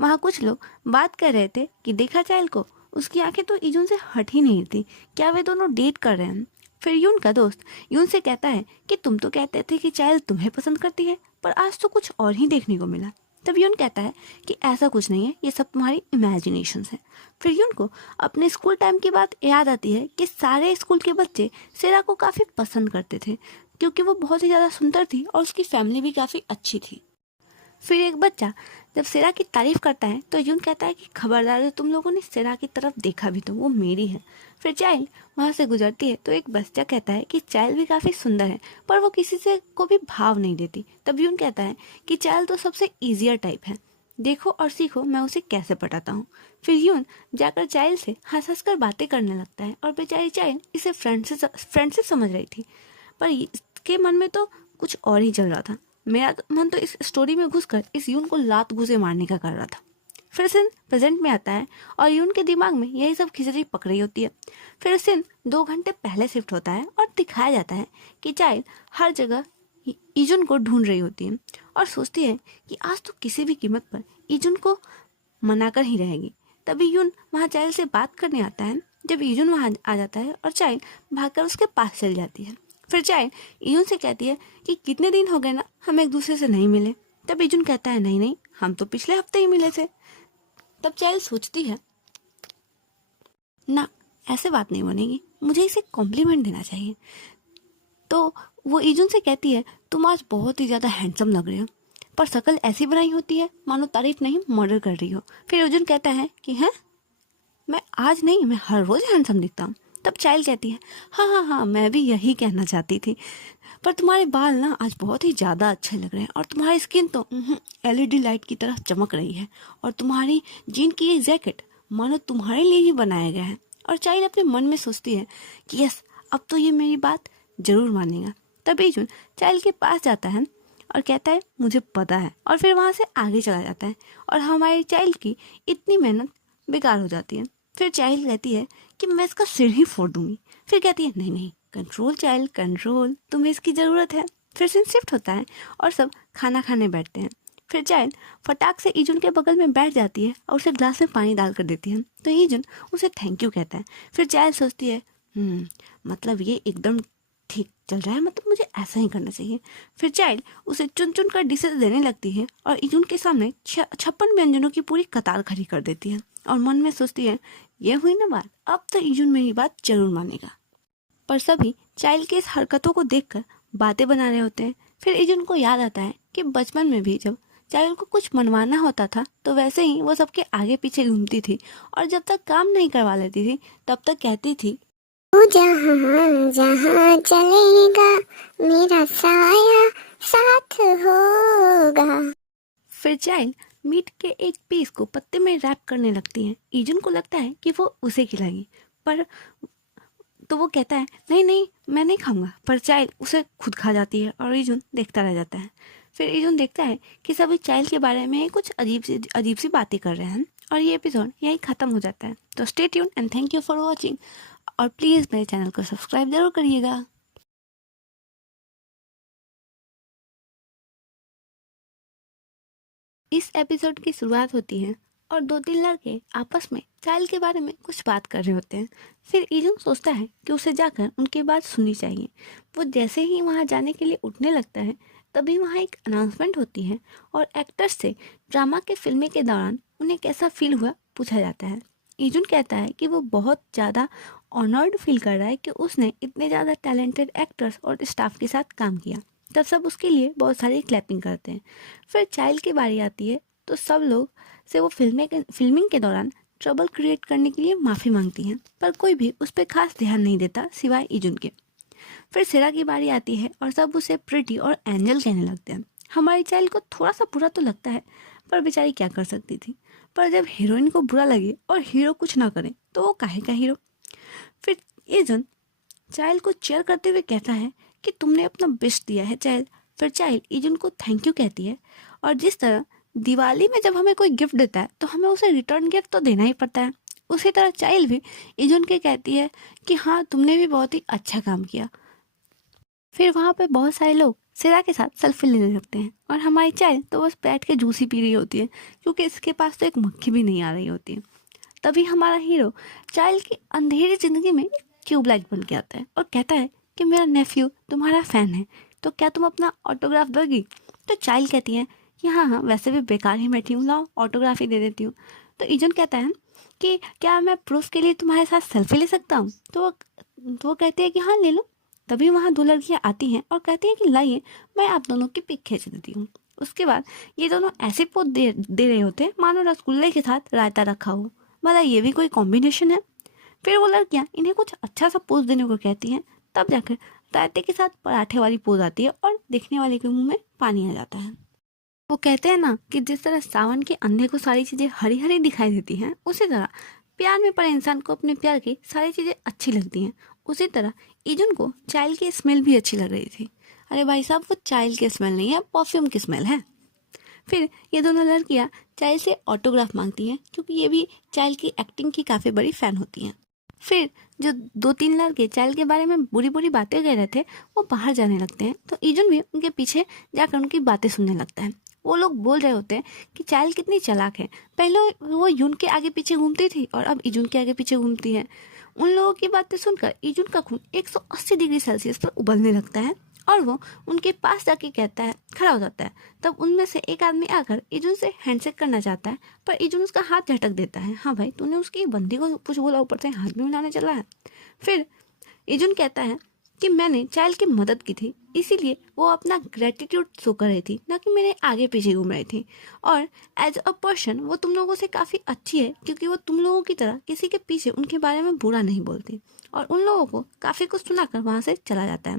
वहाँ कुछ लोग बात कर रहे थे कि देखा चाइल्ड को, उसकी आंखें तो ईजुन से हट ही नहीं थी, क्या वे दोनों डेट कर रहे हैं? फिर यून का दोस्त यून से कहता है कि तुम तो कहते थे कि चाइल्ड तुम्हें पसंद करती है, पर आज तो कुछ और ही देखने को मिला। तब यून कहता है कि ऐसा कुछ नहीं है, ये सब तुम्हारी इमेजिनेशंस है। फिर यून को अपने स्कूल टाइम की बात याद आती है कि सारे स्कूल के बच्चे सेरा को काफ़ी पसंद करते थे क्योंकि वो बहुत ही ज़्यादा सुंदर थी और उसकी फैमिली भी काफ़ी अच्छी थी। फिर एक बच्चा जब सेरा की तारीफ करता है तो यून कहता है कि खबरदार, जो तुम लोगों ने सेरा की तरफ देखा भी तो वो मेरी है। फिर चाइल्ड वहाँ से गुजरती है तो एक बच्चा कहता है कि चाइल्ड भी काफ़ी सुंदर है पर वो किसी से को भी भाव नहीं देती। तब यून कहता है कि चाइल्ड तो सबसे ईजियर टाइप है, देखो और सीखो मैं उसे कैसे पटाता हूँ। फिर यून जाकर चाइल्ड से हंस कर बातें करने लगता है और बेचारी चाइल्ड इसे फ्रेंडशिप समझ रही थी, पर इसके मन में तो कुछ और ही चल रहा था। मेरा मन तो इस स्टोरी में घुसकर इस यून को लात घुसे मारने का कर रहा था। फिर सिन प्रेजेंट में आता है और यून के दिमाग में यही सब खिचड़ी पक रही होती है। फिर सिन 2 घंटे पहले शिफ्ट होता है और दिखाया जाता है कि चाइल्ड हर जगह ईजुन को ढूंढ रही होती है और सोचती है कि आज तो किसी भी कीमत पर ईजुन को मनाकर ही रहेगी। तभी यून वहाँ चाइल्ड से बात करने आता है। जब ईजुन वहाँ आ जाता है और चाइल्ड भागकर उसके पास चल जाती है। फिर चाइल्ड ईजुन से कहती है कि कितने दिन हो गए ना, हम एक दूसरे से नहीं मिले। तब ईजुन कहता है नहीं नहीं, हम तो पिछले हफ्ते ही मिले थे। तब चाइल्ड सोचती है ना, ऐसे बात नहीं बनेगी, मुझे इसे कॉम्प्लीमेंट देना चाहिए। तो वो ईजुन से कहती है तुम आज बहुत ही ज़्यादा हैंडसम लग रहे हो, पर शक्ल ऐसी बनाई होती है मानो तारीफ नहीं मर्डर कर रही हो। फिर ईजुन कहता है कि हैं, मैं आज नहीं, मैं हर रोज़ हैंडसम दिखता हूँ। तब चाइल्ड कहती है हाँ हाँ हाँ, मैं भी यही कहना चाहती थी, पर तुम्हारे बाल ना आज बहुत ही ज़्यादा अच्छे लग रहे हैं और तुम्हारी स्किन तो LED लाइट की तरह चमक रही है और तुम्हारी जीन की ये जैकेट मानो तुम्हारे लिए ही बनाया गया है। और चाइल्ड अपने मन में सोचती है कि यस, अब तो ये मेरी बात ज़रूर मानेगा। तब ईजुन चाइल्ड के पास जाता है और कहता है मुझे पता है, और फिर वहाँ से आगे चला जाता है और हमारी चाइल्ड की इतनी मेहनत बेकार हो जाती है। फिर चाइल्ड कहती है कि मैं इसका सिर ही फोड़ दूंगी। फिर कहती है नहीं नहीं, कंट्रोल चाइल्ड कंट्रोल, तुम्हें इसकी ज़रूरत है। फिर सीन शिफ्ट होता है और सब खाना खाने बैठते हैं। फिर चाइल्ड फटाक से ईजुन के बगल में बैठ जाती है और उसे ग्लास में पानी डाल कर देती है। तो ईजुन उसे थैंक यू कहता है। फिर चाइल्ड सोचती है मतलब ये एकदम ठीक चल रहा है, मतलब मुझे ऐसा ही करना चाहिए। फिर चाइल्ड उसे चुन चुन कर डिशेज देने लगती है और ईजुन के सामने 56 व्यंजनों की पूरी कतार खड़ी कर देती है और मन में सोचती है ये हुई ना बात, अब तो ईजुन मेरी बात जरूर मानेगा। पर सभी चाइल्ड के इस हरकतों को देखकर बातें बना रहे होते हैं। फिर ईजुन को याद आता है कि बचपन में भी जब चाइल्ड को कुछ मनवाना होता था तो वैसे ही वो सबके आगे पीछे घूमती थी और जब तक काम नहीं करवा लेती थी तब तक कहती थी तू जहाँ जहाँ चलेगा मेरा साया साथ होगा। फिर चाइल्ड मीट के एक पीस को पत्ते में रैप करने लगती है। ईजुन को लगता है कि वो उसे खिलाएगी, पर तो वो कहता है नहीं नहीं, मैं नहीं खाऊंगा, पर चाइल्ड उसे खुद खा जाती है और ईजुन देखता रह जाता है। फिर ईजुन देखता है कि सभी चाइल्ड के बारे में कुछ अजीब सी बातें कर रहे हैं और ये एपिसोड यहीं ख़त्म हो जाता है। तो stay tune and thank you for watching. और प्लीज़ मेरे चैनल को सब्सक्राइब ज़रूर करिएगा। इस एपिसोड की शुरुआत होती है और 2-3 लड़के आपस में चाइल्ड के बारे में कुछ बात कर रहे होते हैं। फिर इजुन सोचता है कि उसे जाकर उनकी बात सुननी चाहिए। वो जैसे ही वहाँ जाने के लिए उठने लगता है तभी वहाँ एक अनाउंसमेंट होती है और एक्टर्स से ड्रामा के फिल्में के दौरान उन्हें कैसा फील हुआ पूछा जाता है। इजुन कहता है कि वो बहुत ज़्यादा ऑनर्ड फील कर रहा है कि उसने इतने ज़्यादा टैलेंटेड एक्टर्स और स्टाफ के साथ काम किया। तब सब उसके लिए बहुत सारी क्लैपिंग करते हैं। फिर चाइल्ड की बारी आती है तो सब लोग से वो फिल्मिंग के दौरान ट्रबल क्रिएट करने के लिए माफ़ी मांगती हैं, पर कोई भी उस पर खास ध्यान नहीं देता सिवाय इजुन के। फिर सेरा की बारी आती है और सब उसे प्रिटी और एंजल कहने लगते हैं। हमारी चाइल्ड को थोड़ा सा बुरा तो लगता है, पर बेचारी क्या कर सकती थी। पर जब हीरोइन को बुरा लगे और हीरो कुछ ना करे तो वो काहे का हीरो। फिर इजुन चाइल्ड को चेयर करते हुए कहता है कि तुमने अपना बेस्ट दिया है चाइल्ड। फिर चाइल्ड इजुन को थैंक यू कहती है और जिस तरह दिवाली में जब हमें कोई गिफ्ट देता है तो हमें उसे रिटर्न गिफ्ट तो देना ही पड़ता है, उसी तरह चाइल्ड भी इजुन के कहती है कि हाँ तुमने भी बहुत ही अच्छा काम किया। फिर वहाँ पे बहुत सारे लोग सेरा के साथ सेल्फी लेने लगते हैं और हमारी चाइल्ड तो बस बैठ के जूस ही पी रही होती है क्योंकि इसके पास तो एक मक्खी भी नहीं आ रही होती है। तभी हमारा हीरो चाइल्ड की अंधेरी जिंदगी में ट्यूबलाइट बन के आता है और कहता है कि मेरा नेफ्यू तुम्हारा फ़ैन है, तो क्या तुम अपना ऑटोग्राफ दोगी। तो चाइल्ड कहती है कि हाँ हाँ वैसे भी बेकार ही बैठी हूँ, लाओ ऑटोग्राफ ही दे देती हूँ। तो इजुन कहता है कि क्या मैं प्रूफ के लिए तुम्हारे साथ सेल्फी ले सकता हूँ। तो वो कहती है कि हाँ ले लो। तभी वहाँ 2 लड़कियाँ आती हैं और कहती हैं कि लाइए मैं आप दोनों की पिक खींच देती हूँ। उसके बाद ये दोनों ऐसे पोज दे रहे होते हैं मानो रसगुल्ले के साथ रायता रखा हो। भला ये भी कोई कॉम्बिनेशन है। फिर वो लड़कियाँ इन्हें कुछ अच्छा सा पोज देने को कहती हैं, तब जाकर रायते के साथ पराठे वाली पोज आती है और देखने वाले के मुंह में पानी आ जाता है। वो कहते हैं ना कि जिस तरह सावन के अंधे को सारी चीज़ें हरी हरी दिखाई देती हैं, उसी तरह प्यार में पड़े इंसान को अपने प्यार की सारी चीज़ें अच्छी लगती हैं। उसी तरह इजुन को चाइल्ड की स्मेल भी अच्छी लग रही थी। अरे भाई साहब वो चाइल्ड की स्मेल नहीं है, परफ्यूम की स्मेल है। फिर ये दोनों लड़कियाँ चाइल्ड से ऑटोग्राफ मांगती हैं क्योंकि ये भी चाइल्ड की एक्टिंग की काफ़ी बड़ी फ़ैन होती हैं। फिर जो 2-3 लड़के चाइल्ड के बारे में बुरी बुरी बातें कह रहे थे वो बाहर जाने लगते हैं, तो इजुन भी उनके पीछे जाकर उनकी बातें सुनने लगता है। वो लोग बोल रहे होते हैं कि चाइल्ड कितनी चालाक है, पहले वो यून के आगे पीछे घूमती थी और अब इजुन के आगे पीछे घूमती है। उन लोगों की बातें सुनकर इजुन का खून 180 डिग्री सेल्सियस पर उबलने लगता है और वो उनके पास जाके कहता है, खड़ा हो जाता है। तब उनमें से एक आदमी आकर इजुन से हैंडशेक करना चाहता है, पर इजुन उसका हाथ झटक देता है। हाँ भाई तूने उसकी बंदी को कुछ बोला, ऊपर से हाथ भी मिलाने चला है। फिर इजुन कहता है कि मैंने चाइल्ड की मदद की थी, इसीलिए वो अपना ग्रेटिट्यूड शो कर रही थी, ना कि मेरे आगे पीछे घूम रही थी। और एज अ पर्सन वो तुम लोगों से काफ़ी अच्छी है क्योंकि वो तुम लोगों की तरह किसी के पीछे उनके बारे में बुरा नहीं बोलती और उन लोगों को काफ़ी कुछ सुनाकर वहाँ से चला जाता है।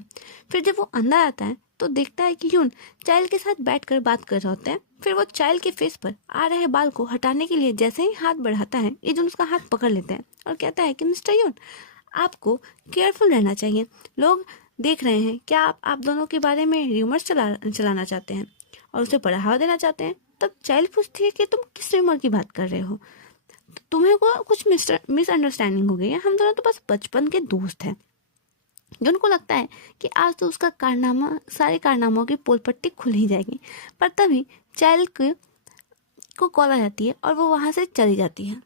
फिर जब वो अंदर आता है तो देखता है कि यून चाइल्ड के साथ बैठकर बात कर रहे होते हैं। फिर वो चाइल्ड के फेस पर आ रहे बाल को हटाने के लिए जैसे ही हाथ बढ़ाता है, इजुन उसका हाथ पकड़ लेता है और कहता है कि मिस्टर यून आपको केयरफुल रहना चाहिए, लोग देख रहे हैं। क्या आप दोनों के बारे में र्यूमर्स चलाना चाहते हैं और उसे बढ़ावा देना चाहते हैं। तब चाइल्ड पूछती है कि तुम किस र्यूमर की बात कर रहे हो, तुम्हें को कुछ मिसअंडरस्टैंडिंग हो गई है, हम दोनों तो बस बचपन के दोस्त हैं। जो उनको लगता है कि आज तो उसका सारे कारनामों की पोल पट्टी खुल ही जाएगी। पर तभी चाइल्ड को कॉल आ जाती है और वो वहाँ से चली जाती है।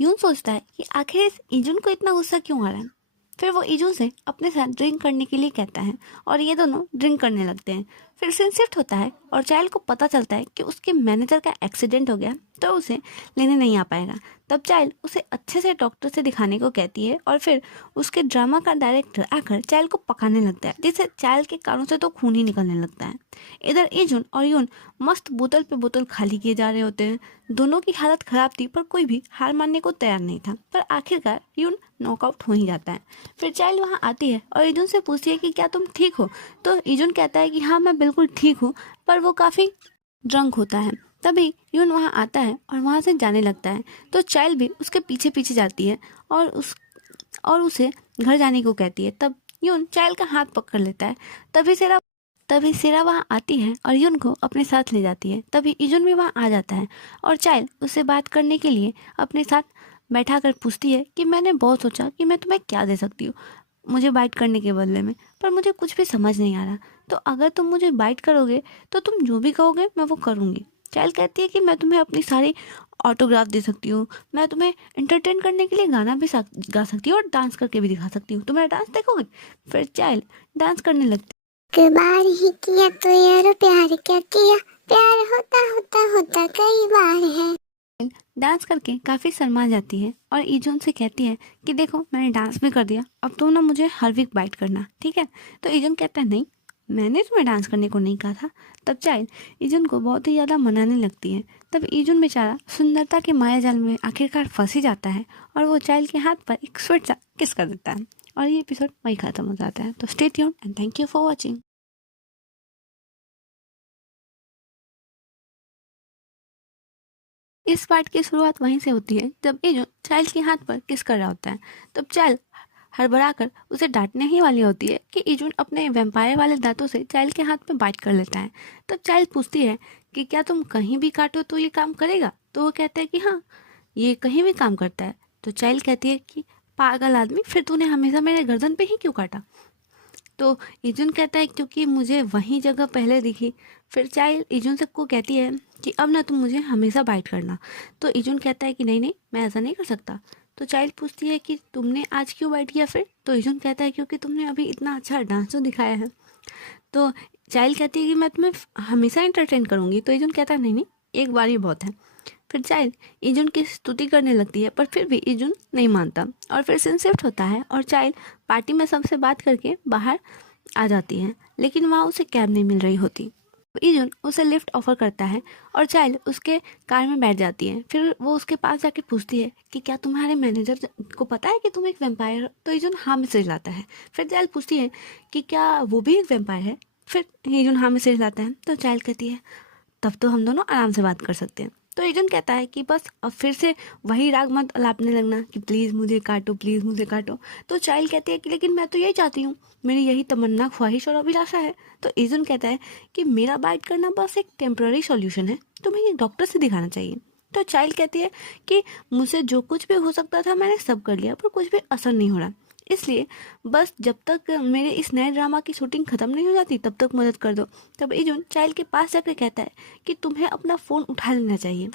यून सोचता है कि आखिर इस इजुन को इतना गुस्सा क्यों आ रहा है। फिर वो इजुन से अपने साथ ड्रिंक करने के लिए कहता है और ये दोनों ड्रिंक करने लगते हैं। फिर सीन शिफ्ट होता है और चाइल्ड को पता चलता है कि उसके मैनेजर का एक्सीडेंट हो गया तो उसे लेने नहीं आ पाएगा। तब चाइल्ड उसे अच्छे से डॉक्टर से दिखाने को कहती है और फिर उसके ड्रामा का डायरेक्टर आकर चाइल्ड को पकाने लगता है, जिससे चाइल्ड के कानों से तो खून ही निकलने लगता है। इधर इजुन और यून मस्त बोतल पे बोतल खाली किए जा रहे होते हैं। दोनों की हालत खराब थी पर कोई भी हार मानने को तैयार नहीं था, पर आखिरकार यून नॉकआउट हो ही जाता है। फिर चाइल्ड वहाँ आती है और इजुन से पूछती है कि क्या तुम ठीक हो। तो इजुन कहता है कि हाँ मैं बिल्कुल ठीक हूँ, पर वो काफ़ी ड्रंक होता है। तभी यून वहाँ आता है और वहाँ से जाने लगता है, तो चाइल्ड भी उसके पीछे पीछे जाती है और उसे घर जाने को कहती है। तब यून चाइल्ड का हाथ पकड़ लेता है। तभी सेरा वहाँ आती है और यून को अपने साथ ले जाती है। तभी इजुन भी वहाँ आ जाता है और चाइल्ड उससे बात करने के लिए अपने साथ बैठाकर पूछती है कि मैंने बहुत सोचा कि मैं तुम्हें क्या दे सकती हूँ मुझे बाइट करने के बदले में, पर मुझे कुछ भी समझ नहीं आ रहा। तो अगर तुम मुझे बाइट करोगे तो तुम जो भी कहोगे मैं वो करूँगी। चाइल्ड कहती है कि मैं तुम्हें अपनी सारी ऑटोग्राफ दे सकती हूँ, मैं तुम्हें एंटरटेन करने के लिए गाना भी गा सकती हूँ और डांस करके भी दिखा सकती हूँ, तुम मेरा डांस देखोगे? फिर चाइल्ड डांस करने लगती एक बार ही किया तो यार प्यार क्या किया, प्यार होता होता होता कई बार है। डांस करके काफ़ी शर्मा जाती है और इजुन से कहती है कि देखो मैंने डांस भी कर दिया, अब तुम ना मुझे हर वीक बाइट करना, ठीक है? तो इजुन कहता है नहीं, मैंने तुम्हें डांस करने को नहीं कहा था। तब चाइल्ड इजुन को बहुत ही ज़्यादा मनाने लगती है। तब इजुन बेचारा सुंदरता के माया जाल में आखिरकार फंस ही जाता है और वो चाइल्ड के हाथ पर एक स्वीट सा किस कर देता है और ये एपिसोड वही खत्म हो जाता है। तो stay tuned and thank you for watching. इस पार्ट की शुरुआत वहीं से होती है जब इजुन चाइल्ड के हाथ पर किस कर रहा होता है। तब चाइल्ड हड़बड़ाकर उसे डांटने ही वाली होती है कि इजुन अपने वैम्पायर वाले दांतों से चाइल्ड के हाथ पे बाइट कर लेता है। तब चाइल्ड पूछती है कि क्या तुम कहीं भी काटो तो ये काम करेगा? तो वो कहता है कि हाँ, ये कहीं भी काम करता है। तो चाइल्ड कहती है कि पागल आदमी, फिर तूने हमेशा मेरे गर्दन पे ही क्यों काटा? तो इजुन कहता है क्योंकि मुझे वही जगह पहले दिखी। फिर चाइल्ड इजुन सबको कहती है कि अब ना तुम मुझे हमेशा बाइट करना। तो इजुन कहता है कि नहीं नहीं, मैं ऐसा नहीं कर सकता। तो चाइल्ड पूछती है कि तुमने आज क्यों बाइट किया फिर? तो इजुन कहता है क्योंकि तुमने अभी इतना अच्छा डांस तो दिखाया है। तो चाइल्ड कहती है कि मैं तुम्हें हमेशा एंटरटेन करूँगी। तो इजुन कहता है नहीं नहीं, एक बार ही बहुत है। फिर चाइल्ड इजुन की स्तुति करने लगती है, पर फिर भी इजुन नहीं मानता और फिर सीन शिफ्ट होता है और चाइल्ड पार्टी में सबसे बात करके बाहर आ जाती है, लेकिन वहाँ उसे कैब नहीं मिल रही होती। इजुन उसे लिफ्ट ऑफर करता है और चाइल्ड उसके कार में बैठ जाती है। फिर वो उसके पास जाके पूछती है कि क्या तुम्हारे मैनेजर को पता है कि तुम एक वैम्पायर हो? तो इजुन हाँ में सिर लाता है। फिर चाइल्ड पूछती है कि क्या वो भी एक वैम्पायर है? फिर इजुन हाँ में सिर लाता है। तो चाइल्ड कहती है तब तो हम दोनों आराम से बात कर सकते हैं। तो इजुन कहता है कि बस अब फिर से वही राग मत अलापने लगना कि प्लीज़ मुझे काटो, प्लीज़ मुझे काटो। तो चाइल्ड कहती है कि लेकिन मैं तो यही चाहती हूँ, मेरी यही तमन्ना, ख्वाहिश और अभिलाषा है। तो इजुन कहता है कि मेरा बाइट करना बस एक टेम्पररी सॉल्यूशन है, तुम्हें ये डॉक्टर से दिखाना चाहिए। तो चाइल्ड कहती है कि मुझसे जो कुछ भी हो सकता था मैंने सब कर लिया, पर कुछ भी असर नहीं हो रहा, इसलिए बस जब तक मेरे इस नए ड्रामा की शूटिंग ख़त्म नहीं हो जाती तब तक मदद कर दो। तब इजुन चाइल्ड के पास जाकर कहता है कि तुम्हें अपना फ़ोन उठा लेना चाहिए,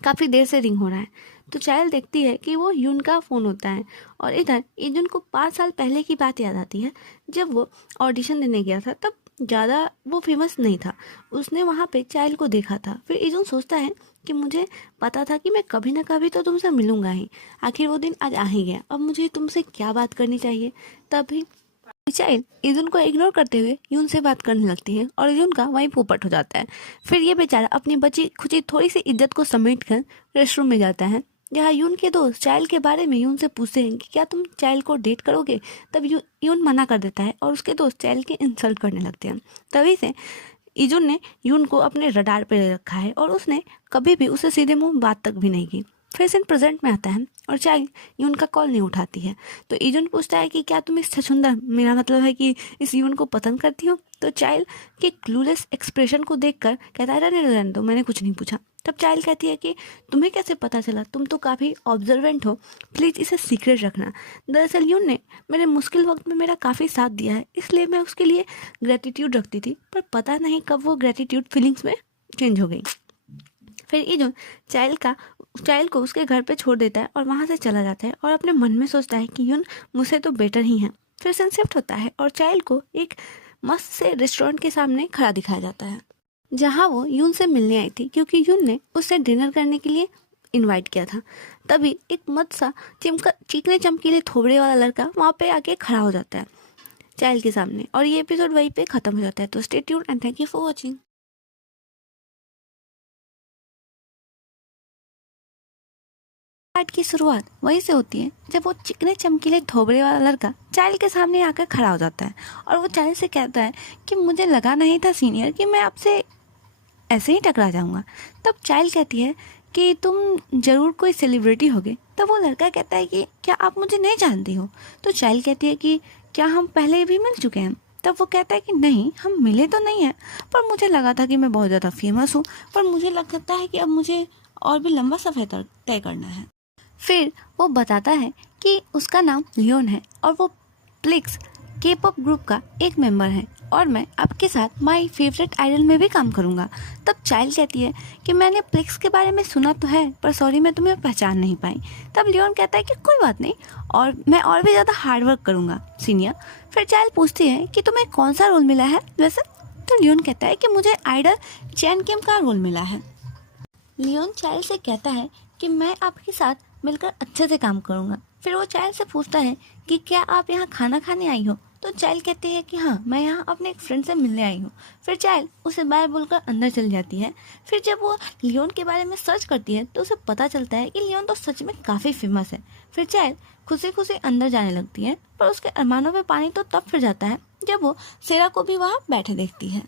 काफ़ी देर से रिंग हो रहा है। तो चाइल्ड देखती है कि वो यून का फ़ोन होता है और इधर इजुन को 5 साल पहले की बात याद आती है जब वो ऑडिशन देने गया था। तब ज़्यादा वो फेमस नहीं था, उसने वहाँ पे चाइल्ड को देखा था। फिर इजुन सोचता है कि मुझे पता था कि मैं कभी ना कभी तो तुमसे मिलूंगा ही, आखिर वो दिन आज आ ही गया, अब मुझे तुमसे क्या बात करनी चाहिए। तभी चाइल्ड इजुन को इग्नोर करते हुए यून से बात करने लगती है और यून का वहीं पोपट हो जाता है। फिर ये बेचारा अपनी बची खुची थोड़ी सी इज्जत को समेट कर रेस्टरूम में जाता है, जहाँ यून के दोस्त चाइल्ड के बारे में यून से पूछते हैं कि क्या तुम चाइल्ड को डेट करोगे। तब यून मना कर देता है और उसके दोस्त चाइल्ड की इंसल्ट करने लगते हैं। तभी से इजुन ने यून को अपने रडार पर ले रखा है और उसने कभी भी उसे सीधे मुंह बात तक भी नहीं की। फिर सीन प्रेजेंट में आता है और चाइल्ड यून का कॉल नहीं उठाती है। तो इजुन पूछता है कि क्या तुम इस छछुंदर, मेरा मतलब है कि इस यून को पसंद करती हो। तो चाइल्ड के क्लूलेस एक्सप्रेशन को देखकर कहता है रहने दो, मैंने कुछ नहीं पूछा। तब चाइल्ड कहती है कि तुम्हें कैसे पता चला, तुम तो काफ़ी ऑब्जर्वेंट हो, प्लीज़ इसे सीक्रेट रखना। दरअसल यून ने मेरे मुश्किल वक्त में मेरा काफ़ी साथ दिया है, इसलिए मैं उसके लिए ग्रेटिट्यूड रखती थी, पर पता नहीं कब वो ग्रेटिट्यूड फीलिंग्स में चेंज हो गई। फिर इजुन चाइल्ड को उसके घर पे छोड़ देता है और वहाँ से चला जाता है और अपने मन में सोचता है कि यून मुझसे तो बेटर ही है। फिर सन शिफ्ट होता है और चाइल्ड को एक मस्त से रेस्टोरेंट के सामने खड़ा दिखाया जाता है, जहाँ वो यून से मिलने आई थी क्योंकि यून ने उससे डिनर करने के लिए इनवाइट किया था। तभी एक मस्त सा चीकने चमकीले थोबड़े वाला लड़का वहाँ पे आके खड़ा हो जाता है चाइल्ड के सामने और ये एपिसोड वहीं पे ख़त्म हो जाता है। तो stay tuned and thank you for watching. Part की शुरुआत वहीं से होती है जब वो चिकने चमकीले थोबड़े वाला लड़का चाइल्ड के सामने आकर खड़ा हो जाता है और वो चाइल्ड से कहता है कि मुझे लगा नहीं था सीनियर कि मैं आपसे ऐसे ही टकरा जाऊंगा। तब चाइल्ड कहती है कि तुम ज़रूर कोई सेलिब्रिटी होगे। तब वो लड़का कहता है कि क्या आप मुझे नहीं जानती हो। तो चाइल्ड कहती है कि क्या हम पहले भी मिल चुके हैं। तब वो कहता है कि नहीं, हम मिले तो नहीं हैं, पर मुझे लगा था कि मैं बहुत ज़्यादा फेमस हूँ, पर मुझे लगता है कि अब मुझे और भी लंबा सफ़र तय करना है। फिर वो बताता है कि उसका नाम लियोन है और वो प्लिक्स के-पॉप ग्रुप का एक मेंबर है और मैं आपके साथ माय फेवरेट आइडल में भी काम करूँगा। तब चाइल्ड कहती है कि मैंने प्लिक्स के बारे में सुना तो है, पर सॉरी मैं तुम्हें पहचान नहीं पाई। तब लियोन कहता है कि कोई बात नहीं, और मैं और भी ज़्यादा हार्ड वर्क करूँगा सीनियर। फिर चाइल्ड पूछती है कि तुम्हें कौन सा रोल मिला है वैसे। तो लियोन कहता है कि मुझे आइडल चैन किम का रोल मिला है। लियोन चाइल्ड से कहता है कि मैं आपके साथ मिलकर अच्छे से काम करूँगा। फिर वो चाइल्ड से पूछता है कि क्या आप यहाँ खाना खाने आई हो। तो चाइल्ड कहती है कि हाँ, मैं यहाँ अपने एक फ्रेंड से मिलने आई हूँ। फिर चाइल्ड उसे बाय बोलकर अंदर चली जाती है। फिर जब वो लियोन के बारे में सर्च करती है तो उसे पता चलता है कि लियोन तो सच में काफ़ी फेमस है। फिर चाइल्ड खुशी खुशी अंदर जाने लगती है, पर उसके अरमानों पे पानी तो तब फिर जाता है जब वो सेरा को भी वहाँ बैठे देखती है।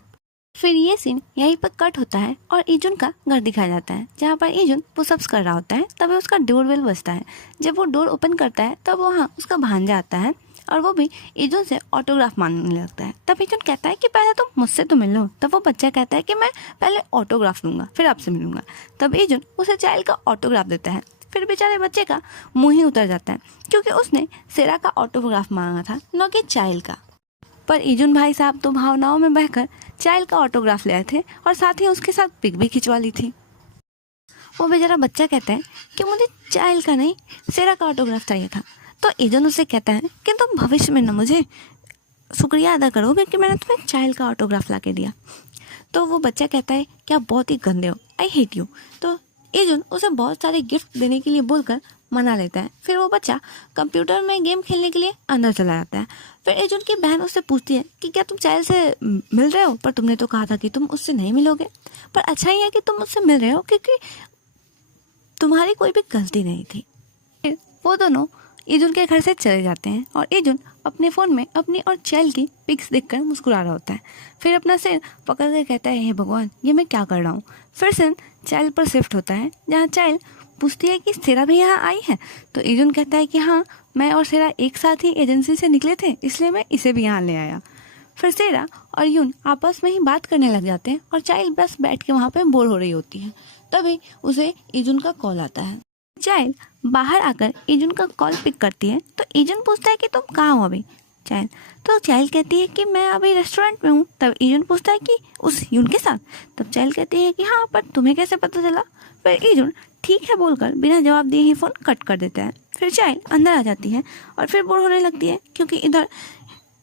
फिर ये सीन यहीं पर कट होता है और इजुन का घर दिखाया जाता है, जहाँ पर इजुन पुशअप्स कर रहा होता है। तभी उसका डोर बेल बजता है। जब वो डोर ओपन करता है तब वहाँ उसका भांजा आता है और वो भी इजुन से ऑटोग्राफ मांगने लगता है। तब इजुन कहता है कि पहले तुम मुझसे तो मिल लो। तब वो बच्चा कहता है कि मैं पहले ऑटोग्राफ लूँगा फिर आपसे मिलूंगा। तब इजुन उसे चाइल्ड का ऑटोग्राफ देता है। फिर बेचारे बच्चे का मुँह ही उतर जाता है, क्योंकि उसने सेरा का ऑटोग्राफ मांगा था, न कि चाइल्ड का। पर इजुन भाई साहब तो भावनाओं में बहकर चाइल्ड का ऑटोग्राफ ले आए थे और साथ ही उसके साथ पिक भी खिंचवा ली थी। वो बेचारा बच्चा कहता है कि मुझे चाइल्ड का नहीं, सेरा का ऑटोग्राफ चाहिए था। तो इजुन उसे कहता है कि तुम भविष्य में ना मुझे शुक्रिया अदा करोगे कि मैंने तुम्हें चाइल्ड का ऑटोग्राफ ला के दिया। तो वो बच्चा कहता है कि आप बहुत ही गंदे हो, आई हेट यू। तो इजुन उसे बहुत सारे गिफ्ट देने के लिए बोलकर मना लेता है। फिर वो बच्चा कंप्यूटर में गेम खेलने के लिए अंदर चला जाता है। फिर इजुन की बहन उससे पूछती है कि क्या तुम चाइल्ड से मिल रहे हो, पर तुमने तो कहा था कि तुम उससे नहीं मिलोगे। पर अच्छा ही है कि तुम उससे मिल रहे हो, क्योंकि तुम्हारी कोई भी गलती नहीं थी। फिर वो दोनों इजुन के घर से चले जाते हैं और इजुन अपने फ़ोन में अपनी और चाइल्ड की पिक्स देखकर मुस्कुरा रहा होता है। फिर अपना सिर पकड़ कर कहता है, हे भगवान, ये मैं क्या कर रहा हूँ। फिर सिर चाइल्ड पर शिफ्ट होता है, जहाँ चाइल्ड पूछती है कि सेरा भी यहाँ आई है। तो इजुन कहता है कि हाँ, मैं और सेरा एक साथ ही एजेंसी से निकले थे, इसलिए मैं इसे भी यहाँ ले आया। फिर सेरा और यून आपस में ही बात करने लग जाते हैं और चाइल्ड बस बैठ के वहाँ पे बोर हो रही होती है। तभी उसे इजुन का कॉल आता है। चाइल्ड बाहर आकर इजुन का कॉल पिक करती है। तो इजुन पूछता है कि तुम कहाँ हो अभी। चाइल्ड तो चाइल्ड कहती है कि मैं अभी रेस्टोरेंट में हूँ। तब इजुन पूछता है कि उस यून के साथ। तब चाइल्ड कहती है कि हाँ, पर तुम्हें कैसे पता चला। फिर इजुन ठीक है बोलकर बिना जवाब दिए ही फ़ोन कट कर देता है। फिर चाइल्ड अंदर आ जाती है और फिर बोर होने लगती है, क्योंकि इधर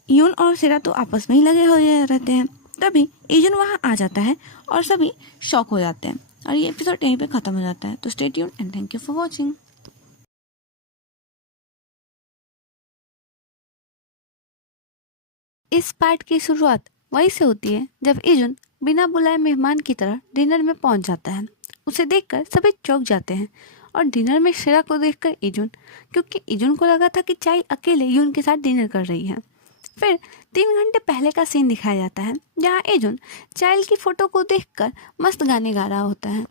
यून और सेरा तो आपस में ही लगे हुए रहते हैं। तभी इजुन वहाँ आ जाता है और सभी शॉक हो जाते हैं और ये एपिसोड यहीं पे ख़त्म हो जाता है। तो stay tuned and thank you for watching. इस पार्ट की शुरुआत वहीं से होती है जब इजुन बिना बुलाए मेहमान की तरह डिनर में पहुंच जाता है। उसे देखकर सभी चौंक जाते हैं और डिनर में शेरा को देखकर इजुन, क्योंकि इजुन को लगा था कि चाइल्ड अकेले यून के साथ डिनर कर रही है। फिर 3 घंटे पहले का सीन दिखाया जाता है, जहाँ इजुन चाइल्ड की फोटो को देखकर मस्त गाने गा रहा होता है।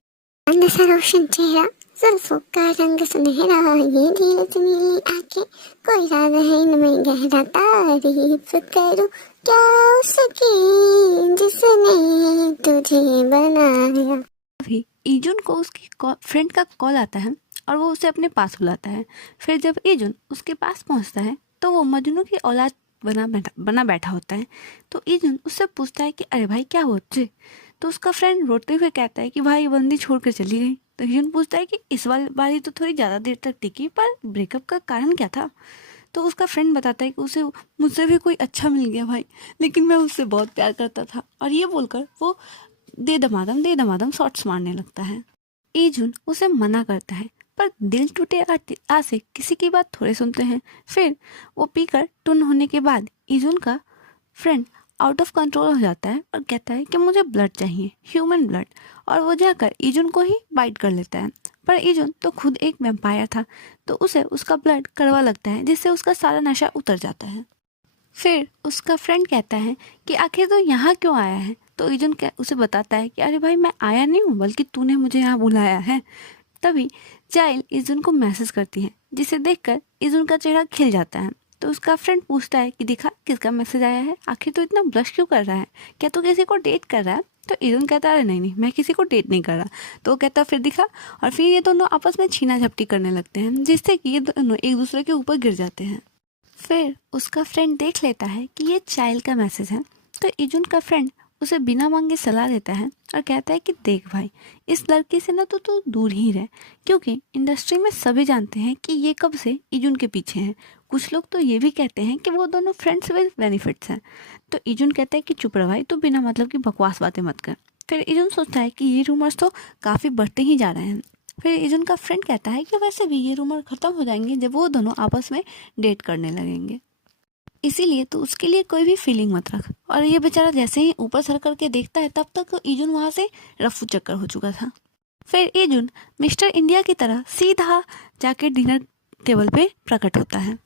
अंदर सा रोशन चेहरा, जुल्फों का रंग सुनहरा, ये दिल से मिली आंखें, कोई राज है इनमें गहरा, तारीफ करूं क्या उसकी जिसने तुझे बनाया। अभी इजुन को उसकी फ्रेंड का कॉल आता है और वो उसे अपने पास बुलाता है। फिर जब इजुन उसके पास पहुंचता है तो वो मजनू की औलाद बना बैठा होता है। तो इजुन उससे पूछता है कि अरे भाई क्या हुआ तुझे। तो उसका फ्रेंड रोते हुए कहता है कि भाई बंदी छोड़ कर चली गई। तो इजुन पूछता है कि इस बारी तो थोड़ी ज़्यादा देर तक टिकी, पर ब्रेकअप का कारण क्या था। तो उसका फ्रेंड बताता है कि उसे मुझसे भी कोई अच्छा मिल गया भाई, लेकिन मैं उससे बहुत प्यार करता था। और ये बोलकर वो दे दमादम शॉट्स मारने लगता है। इजुन उसे मना करता है, पर दिल टूटे आशिक किसी की बात थोड़े सुनते हैं। फिर वो पीकर टुन होने के बाद इजुन का फ्रेंड आउट ऑफ कंट्रोल हो जाता है और कहता है कि मुझे ब्लड चाहिए, ह्यूमन ब्लड। और वो जाकर इजुन को ही बाइट कर लेता है। पर इजुन तो खुद एक वैम्पायर था, तो उसे उसका ब्लड कड़वा लगता है, जिससे उसका सारा नशा उतर जाता है। फिर उसका फ्रेंड कहता है कि आखिर तो यहाँ क्यों आया है। तो इजुन उसे बताता है कि अरे भाई मैं आया नहीं हूँ, बल्कि तूने मुझे यहाँ बुलाया है। तभी चाइल्ड इजुन को मैसेज करती है, जिसे देखकर इजुन का चेहरा खिल जाता है। तो उसका फ्रेंड पूछता है कि दिखा किसका मैसेज आया है, आखिर तो इतना ब्लश क्यों कर रहा है, क्या तू किसी को डेट कर रहा है। तो ईजुन कहता है अरे नहीं नहीं मैं किसी को डेट नहीं कर रहा। तो वो कहता फिर दिखा, और फिर ये दोनों आपस में छीना झपटी करने लगते हैं, जिससे कि ये दोनों एक दूसरे के ऊपर गिर जाते हैं। फिर उसका फ्रेंड देख लेता है कि ये चाइल्ड का मैसेज है, तो ईजुन का फ्रेंड उसे बिना मांगे सलाह देता है और कहता है कि देख भाई, इस लड़की से ना तो तू दूर ही रह, क्योंकि इंडस्ट्री में सभी जानते हैं कि ये कब से ईजुन के पीछे हैं। कुछ लोग तो ये भी कहते हैं कि वो दोनों फ्रेंड्स विद बेनिफिट्स हैं। तो ईजुन कहता है कि चुप रह भाई, तू बिना मतलब की बकवास बातें मत कर। फिर ईजुन सोचता है कि ये रूमर्स तो काफ़ी बढ़ते ही जा रहे हैं। फिर ईजुन का फ्रेंड कहता है कि वैसे भी ये रूमर ख़त्म हो जाएंगे जब वो दोनों आपस में डेट करने लगेंगे, इसीलिए तो उसके लिए कोई भी फीलिंग मत रख। और ये बेचारा जैसे ही ऊपर सर करके देखता है तब तक ईजुन वहाँ से रफू चक्कर हो चुका था। फिर ईजुन मिस्टर इंडिया की तरह सीधा जाके डिनर टेबल पे प्रकट होता है।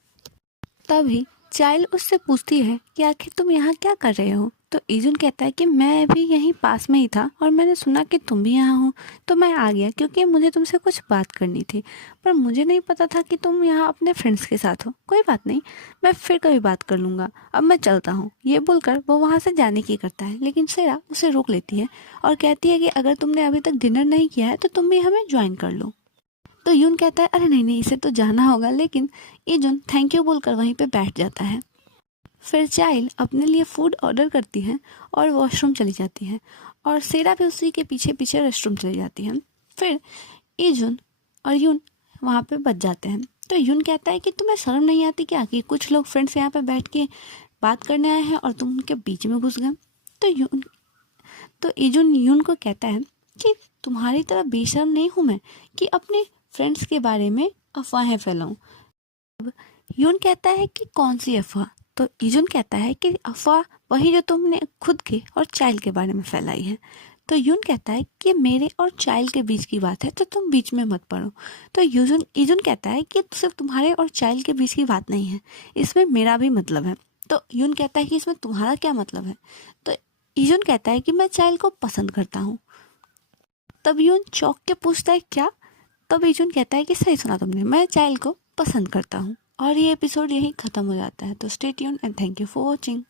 तभी चाइल्ड उससे पूछती है कि आखिर तुम यहाँ क्या कर रहे हो। तो ईजुन कहता है कि मैं भी यहीं पास में ही था और मैंने सुना कि तुम भी यहाँ हो, तो मैं आ गया क्योंकि मुझे तुमसे कुछ बात करनी थी, पर मुझे नहीं पता था कि तुम यहाँ अपने फ्रेंड्स के साथ हो। कोई बात नहीं, मैं फिर कभी बात कर लूँगा, अब मैं चलता हूँ। ये बोलकर वो वहाँ से जाने की करता है, लेकिन सेरा उसे रोक लेती है और कहती है कि अगर तुमने अभी तक डिनर नहीं किया है तो तुम भी हमें ज्वाइन कर लो। तो यून कहता है अरे नहीं नहीं इसे तो जाना होगा, लेकिन ईजुन थैंक यू बोलकर वहीं पे बैठ जाता है। फिर चाइल्ड अपने लिए फूड ऑर्डर करती है और वॉशरूम चली जाती है, और सेरा भी उसी के पीछे पीछे रेस्टरूम चली जाती है। फिर ईजुन और यून वहाँ पे बच जाते हैं। तो यून कहता है कि तुम्हें शर्म नहीं आती क्या कि कुछ लोग फ्रेंड्स यहाँ पे बैठ के बात करने आए हैं और तुम उनके बीच में घुस गए। तो ईजुन यून को कहता है कि तुम्हारी तरह बेशर्म नहीं हूँ मैं कि अपने फ्रेंड्स के बारे में अफवाहें फैलाऊं। अब यून कहता है कि कौन सी अफवाह। तो ईजुन कहता है कि अफवाह वही जो तुमने खुद के और चाइल्ड के बारे में फैलाई है। तो यून कहता है कि मेरे और चाइल्ड के बीच की बात है तो तुम बीच में मत पड़ो। तो ईजुन कहता है कि सिर्फ तुम्हारे और चाइल्ड के बीच की बात नहीं है, इसमें मेरा भी मतलब है। तो यून कहता है कि इसमें तुम्हारा क्या मतलब है। तो ईजुन कहता है कि मैं चाइल्ड को पसंद करता हूँ। तब यून चौंक के पूछता है क्या। तब ईजुन कहता है कि सही सुना तुमने, मैं चाइल्ड को पसंद करता हूँ। और ये एपिसोड यहीं ख़त्म हो जाता है। तो stay tuned and thank you for watching.